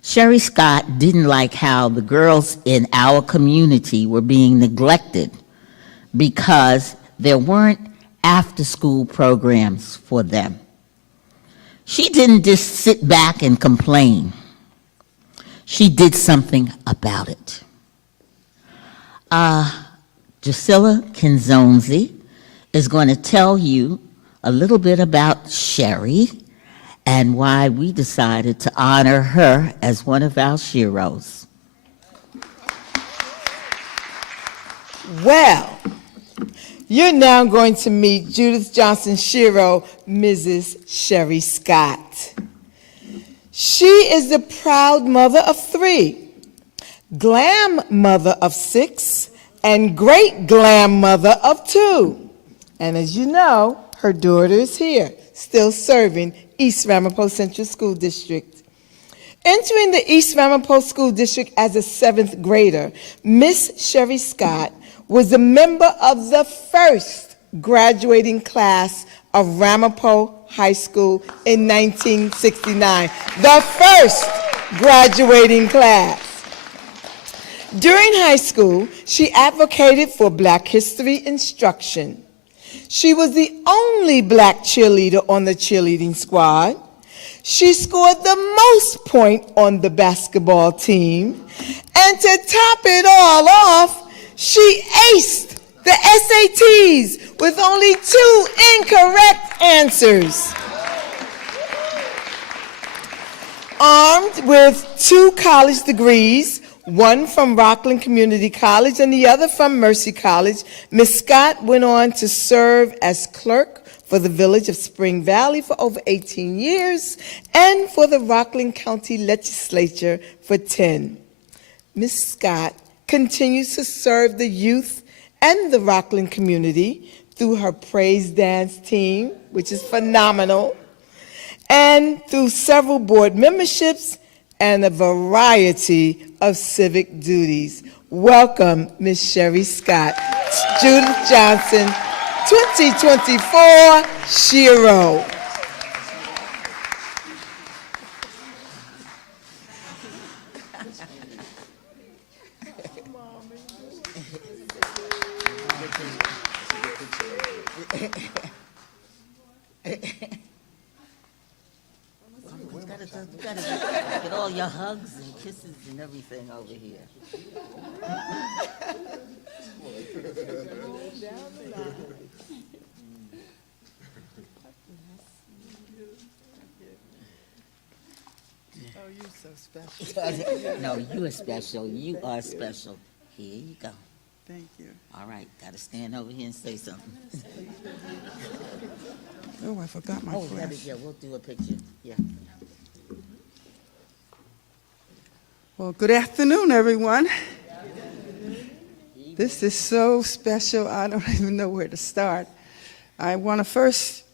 Sherry Scott didn't like how the girls in our community were being neglected because there weren't after-school programs for them. She didn't just sit back and complain. She did something about it. Drusilla Kinzonzi is going to tell you a little bit about Sherry and why we decided to honor her as one of our Sheroes. Well, you're now going to meet Judith Johnson Shero, Mrs. Sherry Scott. She is the proud mother of 3, glam mother of 6, and great glam mother of 2. And as you know, her daughter is here, still serving East Ramapo Central School District. Entering the East Ramapo School District as a 7th grader, Miss Sherry Scott was a member of the first graduating class of Ramapo High School in 1969. The first graduating class. During high school, she advocated for Black history instruction. She was the only Black cheerleader on the cheerleading squad. She scored the most points on the basketball team. And to top it all off, she aced the SATs with only 2 incorrect answers. Armed with 2 college degrees, one from Rockland Community College and the other from Mercy College, Ms. Scott went on to serve as clerk for the village of Spring Valley for over 18 years and for the Rockland County Legislature for 10. Ms. Scott continues to serve the youth and the Rockland community through her praise dance team, which is phenomenal, and through several board memberships and a variety of civic duties. Welcome, Ms. Sherry Scott. Judith Johnson, 2024 Shero. Get all your hugs and kisses and everything over here. Oh, you're so special. No, you are special. You are special. Here you go. Thank you. All right, got to stand over here and say something. Oh, I forgot my flash. Yeah, we'll do a picture. Yeah. Well, good afternoon, everyone. This is so special, I don't even know where to start. I want to first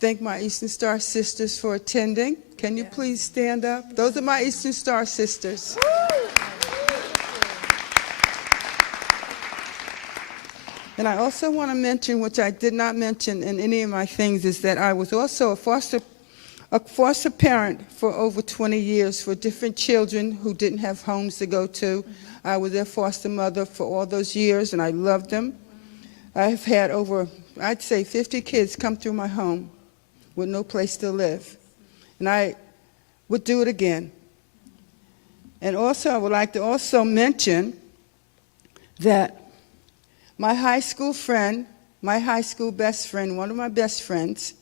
thank my Eastern Star sisters for attending. Can you please stand up? Those are my Eastern Star sisters. And I also want to mention, which I did not mention in any of my things, is that I was also a foster parent for over 20 years for different children who didn't have homes to go to. I was their foster mother for all those years, and I loved them. I've had over, I'd say, 50 kids come through my home with no place to live. And I would do it again. And also, I would like to also mention that my high school friend, my high school best friend, one of my best friends,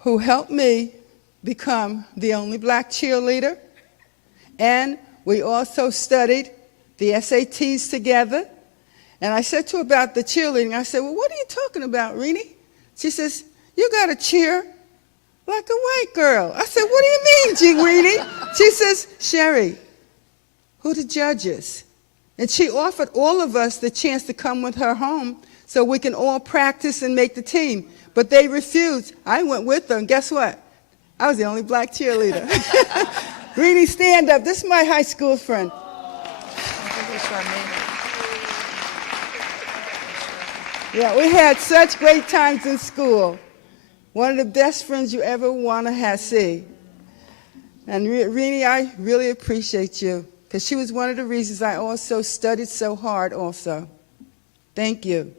who helped me become the only Black cheerleader, and we also studied the SATs together. And I said to her about the cheerleading, I said, well, what are you talking about, Renee? She says, you got to cheer like a white girl. I said, what do you mean, Jeannie? She says, Sherry, who are the judges? And she offered all of us the chance to come with her home so we can all practice and make the team. But they refused. I went with them. Guess what? I was the only black cheerleader. Reedy, stand up. This is my high school friend. Yeah, we had such great times in school. One of the best friends you ever want to see. And Reedy, I really appreciate you, because she was one of the reasons I also studied so hard also. Thank you.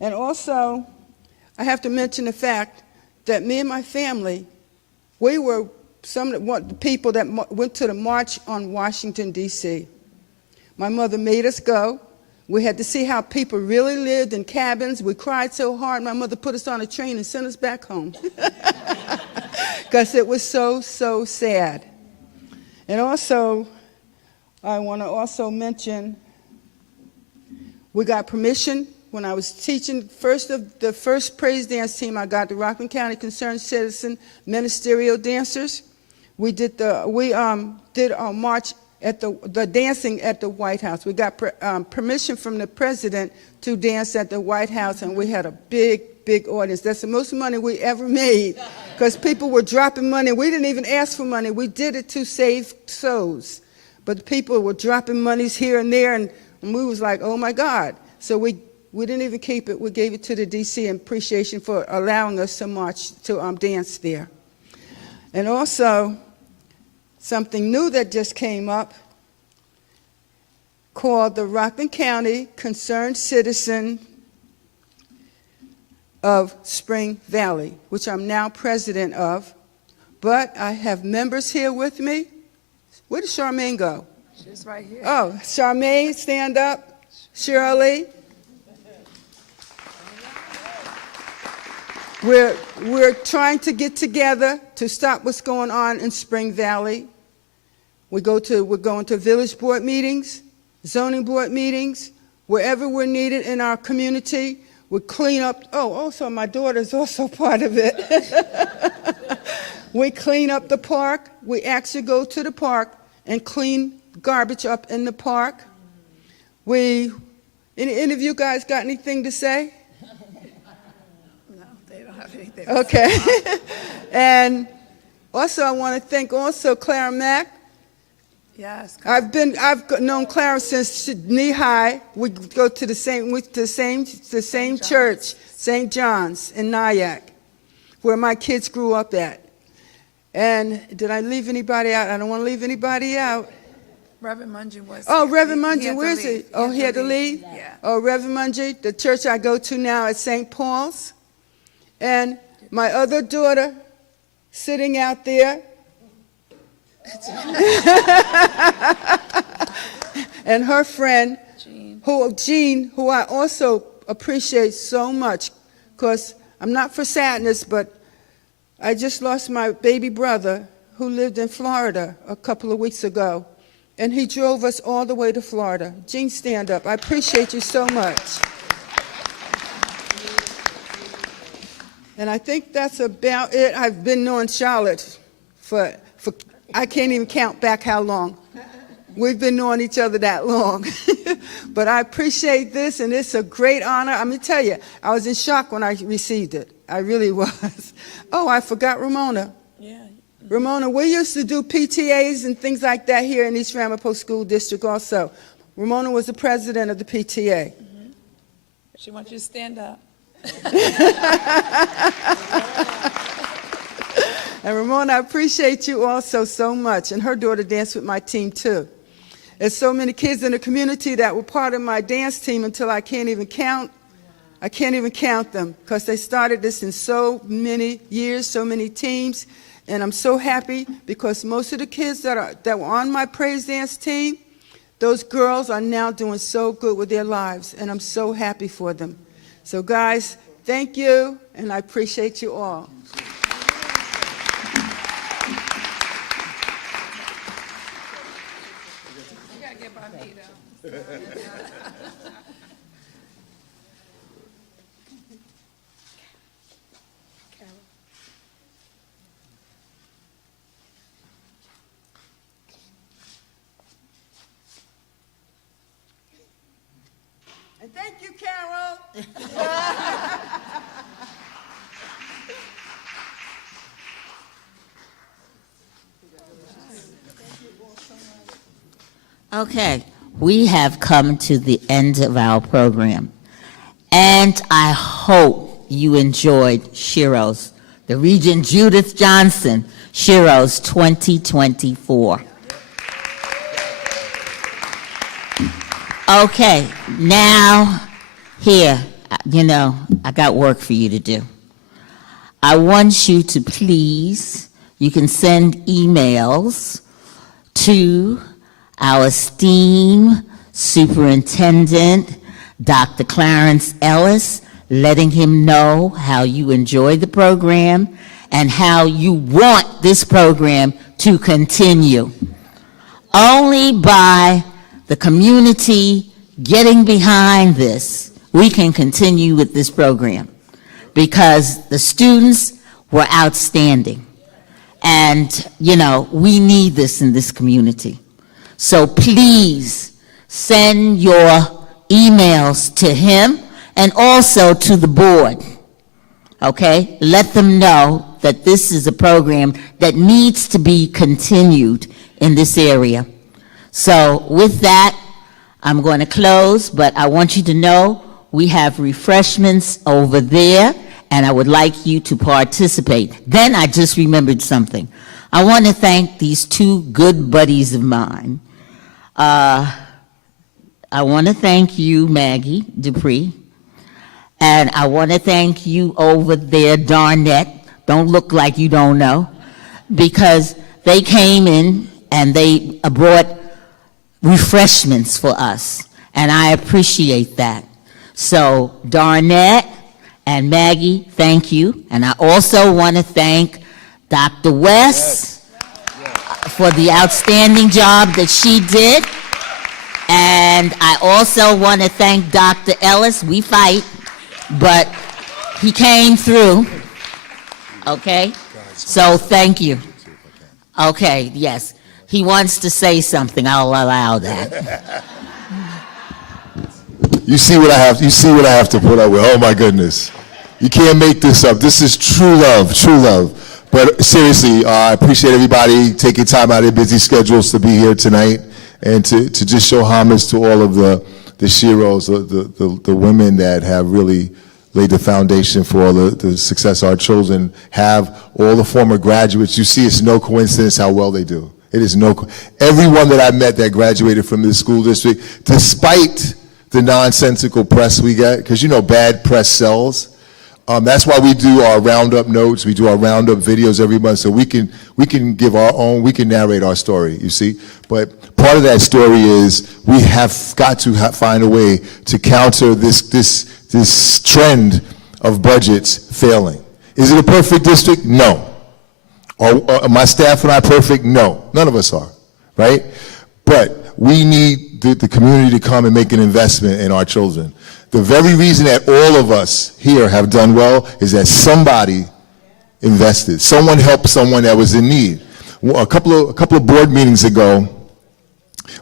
And also, I have to mention the fact that me and my family, we were some of the people that went to the March on Washington, D.C. My mother made us go. We had to see how people really lived in cabins. We cried so hard, my mother put us on a train and sent us back home. Because it was so, so sad. And also, I want to also mention, we got permission when I was teaching the first praise dance team. I got the Rockland County Concerned Citizen Ministerial Dancers. We did a march at the dancing at the White House. We got permission from the president to dance at the White House, and we had a big, big audience. That's the most money we ever made, because people were dropping money. We didn't even ask for money. We did it to save souls. But people were dropping monies here and there, and we was like, oh my God. So we didn't even keep it. We gave it to the DC in appreciation for allowing us to march, to dance there. And also, something new that just came up called the Rockland County Concerned Citizen of Spring Valley, which I'm now president of. But I have members here with me. Where did Charmaine go? She's right here. Oh, Charmaine, stand up. Shirley. We're trying to get together to stop what's going on in Spring Valley. We're going to village board meetings, zoning board meetings, wherever we're needed in our community. We clean up. Oh, also my daughter's also part of it. We clean up the park. We actually go to the park and clean garbage up in the park. Any of you guys got anything to say? No, they don't have anything. Okay. And also I want to thank also Clara Mack. Yes. I've known Clara since knee high. We go to the same church, St. John's in Nyack, where my kids grew up at. And did I leave anybody out? I don't want to leave anybody out. Reverend Mungy was. Oh, Reverend Mungy, where is he? Oh, he had to leave? Yeah. Oh, Reverend Mungy, the church I go to now at St. Paul's. And my other daughter sitting out there. And her friend, Jean, who I also appreciate so much, because I'm not for sadness, but I just lost my baby brother who lived in Florida a couple of weeks ago, and he drove us all the way to Florida. Jean, stand up. I appreciate you so much. And I think that's about it. I've been knowing Charlotte for I can't even count back how long. We've been knowing each other that long. But I appreciate this, and it's a great honor. I'm going to tell you, I was in shock when I received it. I really was. Oh, I forgot Ramona. Yeah. Ramona, we used to do PTAs and things like that here in East Ramapo School District also. Ramona was the president of the PTA. Mm-hmm. She wants you to stand up. And Ramona, I appreciate you also so much. And her daughter danced with my team too. There's so many kids in the community that were part of my dance team until I can't even count. I can't even count them, because they started this in so many years, so many teams. And I'm so happy, because most of the kids that were on my praise dance team, those girls are now doing so good with their lives. And I'm so happy for them. So guys, thank you, and I appreciate you all. Thank you, Carol. Okay, we have come to the end of our program, and I hope you enjoyed Sheroes, the Regent Judith Johnson Sheroes 2024. Okay, now here, I got work for you to do. I want you to please, you can send emails to our esteemed superintendent, Dr. Clarence Ellis, letting him know how you enjoy the program and how you want this program to continue. Only by the community getting behind this, we can continue with this program, because the students were outstanding. And, we need this in this community. So please send your emails to him and also to the board, okay? Let them know that this is a program that needs to be continued in this area. So with that, I'm going to close, but I want you to know we have refreshments over there, and I would like you to participate. Then I just remembered something. I want to thank these two good buddies of mine. I want to thank you, Maggie Dupree, and I want to thank you over there, Darnett. Don't look like you don't know, because they came in and they brought refreshments for us, and I appreciate that. So, Darnett and Maggie, thank you. And I also want to thank Dr. West for the outstanding job that she did. And I also want to thank Dr. Ellis. We fight, but he came through. Okay? So thank you. Okay, yes. He wants to say something. I'll allow that. You see what I have to put up with. Oh my goodness. You can't make this up. This is true love, true love. But seriously, I appreciate everybody taking time out of their busy schedules to be here tonight and to just show homage to all of the Sheroes, the women that have really laid the foundation for all the success our children have, all the former graduates. You see, it's no coincidence how well they do. It is everyone that I met that graduated from this school district, despite the nonsensical press we get, because bad press sells. That's why we do our roundup notes, we do our roundup videos every month, so we can give our own, we can narrate our story, you see. But part of that story is we have got to find a way to counter this trend of budgets failing. Is it a perfect district? No. Are my staff and I perfect? No. None of us are, right? But we need the community to come and make an investment in our children. The very reason that all of us here have done well is that somebody invested. Someone helped someone that was in need. A couple of board meetings ago,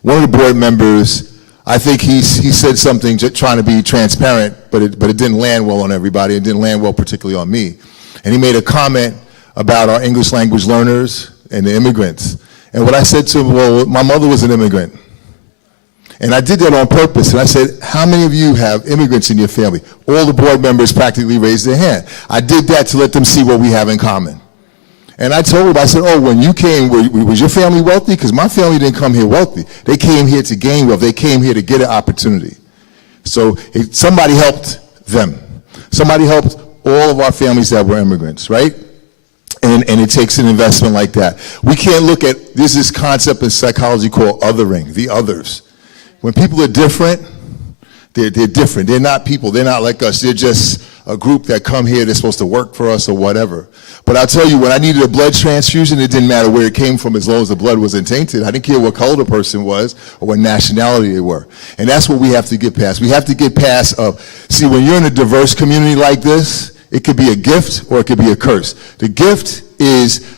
one of the board members, I think he said something trying to be transparent, but it didn't land well on everybody. It didn't land well particularly on me. And he made a comment about our English language learners and the immigrants. And what I said to him, well, my mother was an immigrant. And I did that on purpose. And I said, how many of you have immigrants in your family? All the board members practically raised their hand. I did that to let them see what we have in common. And I told them, I said, oh, when you came, was your family wealthy? Because my family didn't come here wealthy. They came here to gain wealth. They came here to get an opportunity. So somebody helped them. Somebody helped all of our families that were immigrants, right? And it takes an investment like that. We can't look at, there's this concept in psychology called othering, the others. When people are different, they're different. They're not people. They're not like us. They're just a group that come here. They're supposed to work for us or whatever. But I'll tell you, when I needed a blood transfusion, it didn't matter where it came from as long as the blood wasn't tainted. I didn't care what color the person was or what nationality they were. And that's what we have to get past. We have to get past see, when you're in a diverse community like this, it could be a gift or it could be a curse. The gift is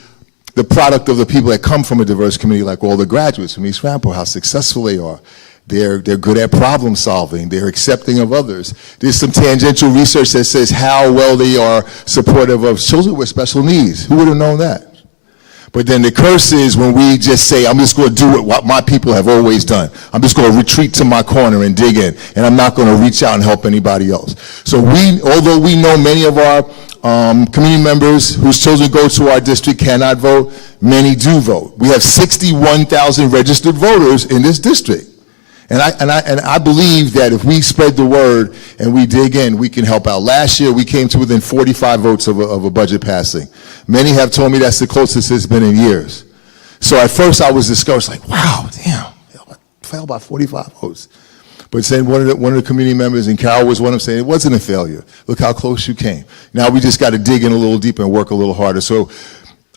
the product of the people that come from a diverse community, like all the graduates from East Ramapo, how successful they are. They're good at problem solving. They're accepting of others. There's some tangential research that says how well they are supportive of children with special needs. Who would have known that? But then the curse is when we just say, I'm just going to do what my people have always done. I'm just going to retreat to my corner and dig in, and I'm not going to reach out and help anybody else. So although we know many of our community members whose children go to our district cannot vote, many do vote. We have 61,000 registered voters in this district. And I believe that if we spread the word and we dig in, we can help out. Last year, we came to within 45 votes of a budget passing. Many have told me that's the closest it's been in years. So at first, I was discouraged, like, wow, damn, I failed by 45 votes. But then one of the community members, and Carol was one of them, saying it wasn't a failure. Look how close you came. Now we just got to dig in a little deeper and work a little harder. So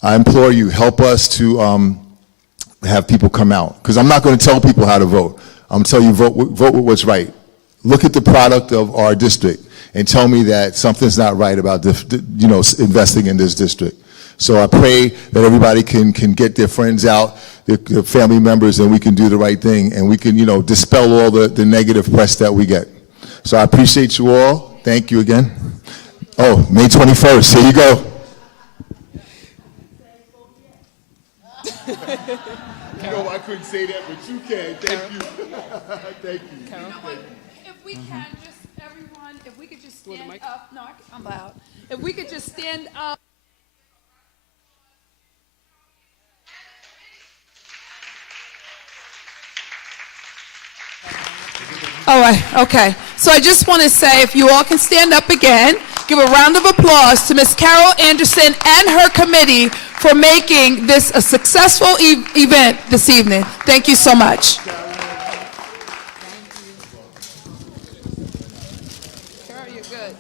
I implore you, help us to have people come out. Because I'm not going to tell people how to vote. I'm telling you, vote with what's right. Look at the product of our district and tell me that something's not right about investing in this district. So I pray that everybody can get their friends out, their family members, and we can do the right thing, and we can dispel all the negative press that we get. So I appreciate you all. Thank you again. Oh, May 21st. Here you go. No, I couldn't say that, but you can. Thank you. Thank you. You know what? If we can, just everyone, if we could just stand up. No, I'm loud. If we could just stand up. All right, okay. So I just want to say, if you all can stand up again, give a round of applause to Ms. Carol Anderson and her committee for making this a successful event this evening. Thank you so much. Carol, you're good.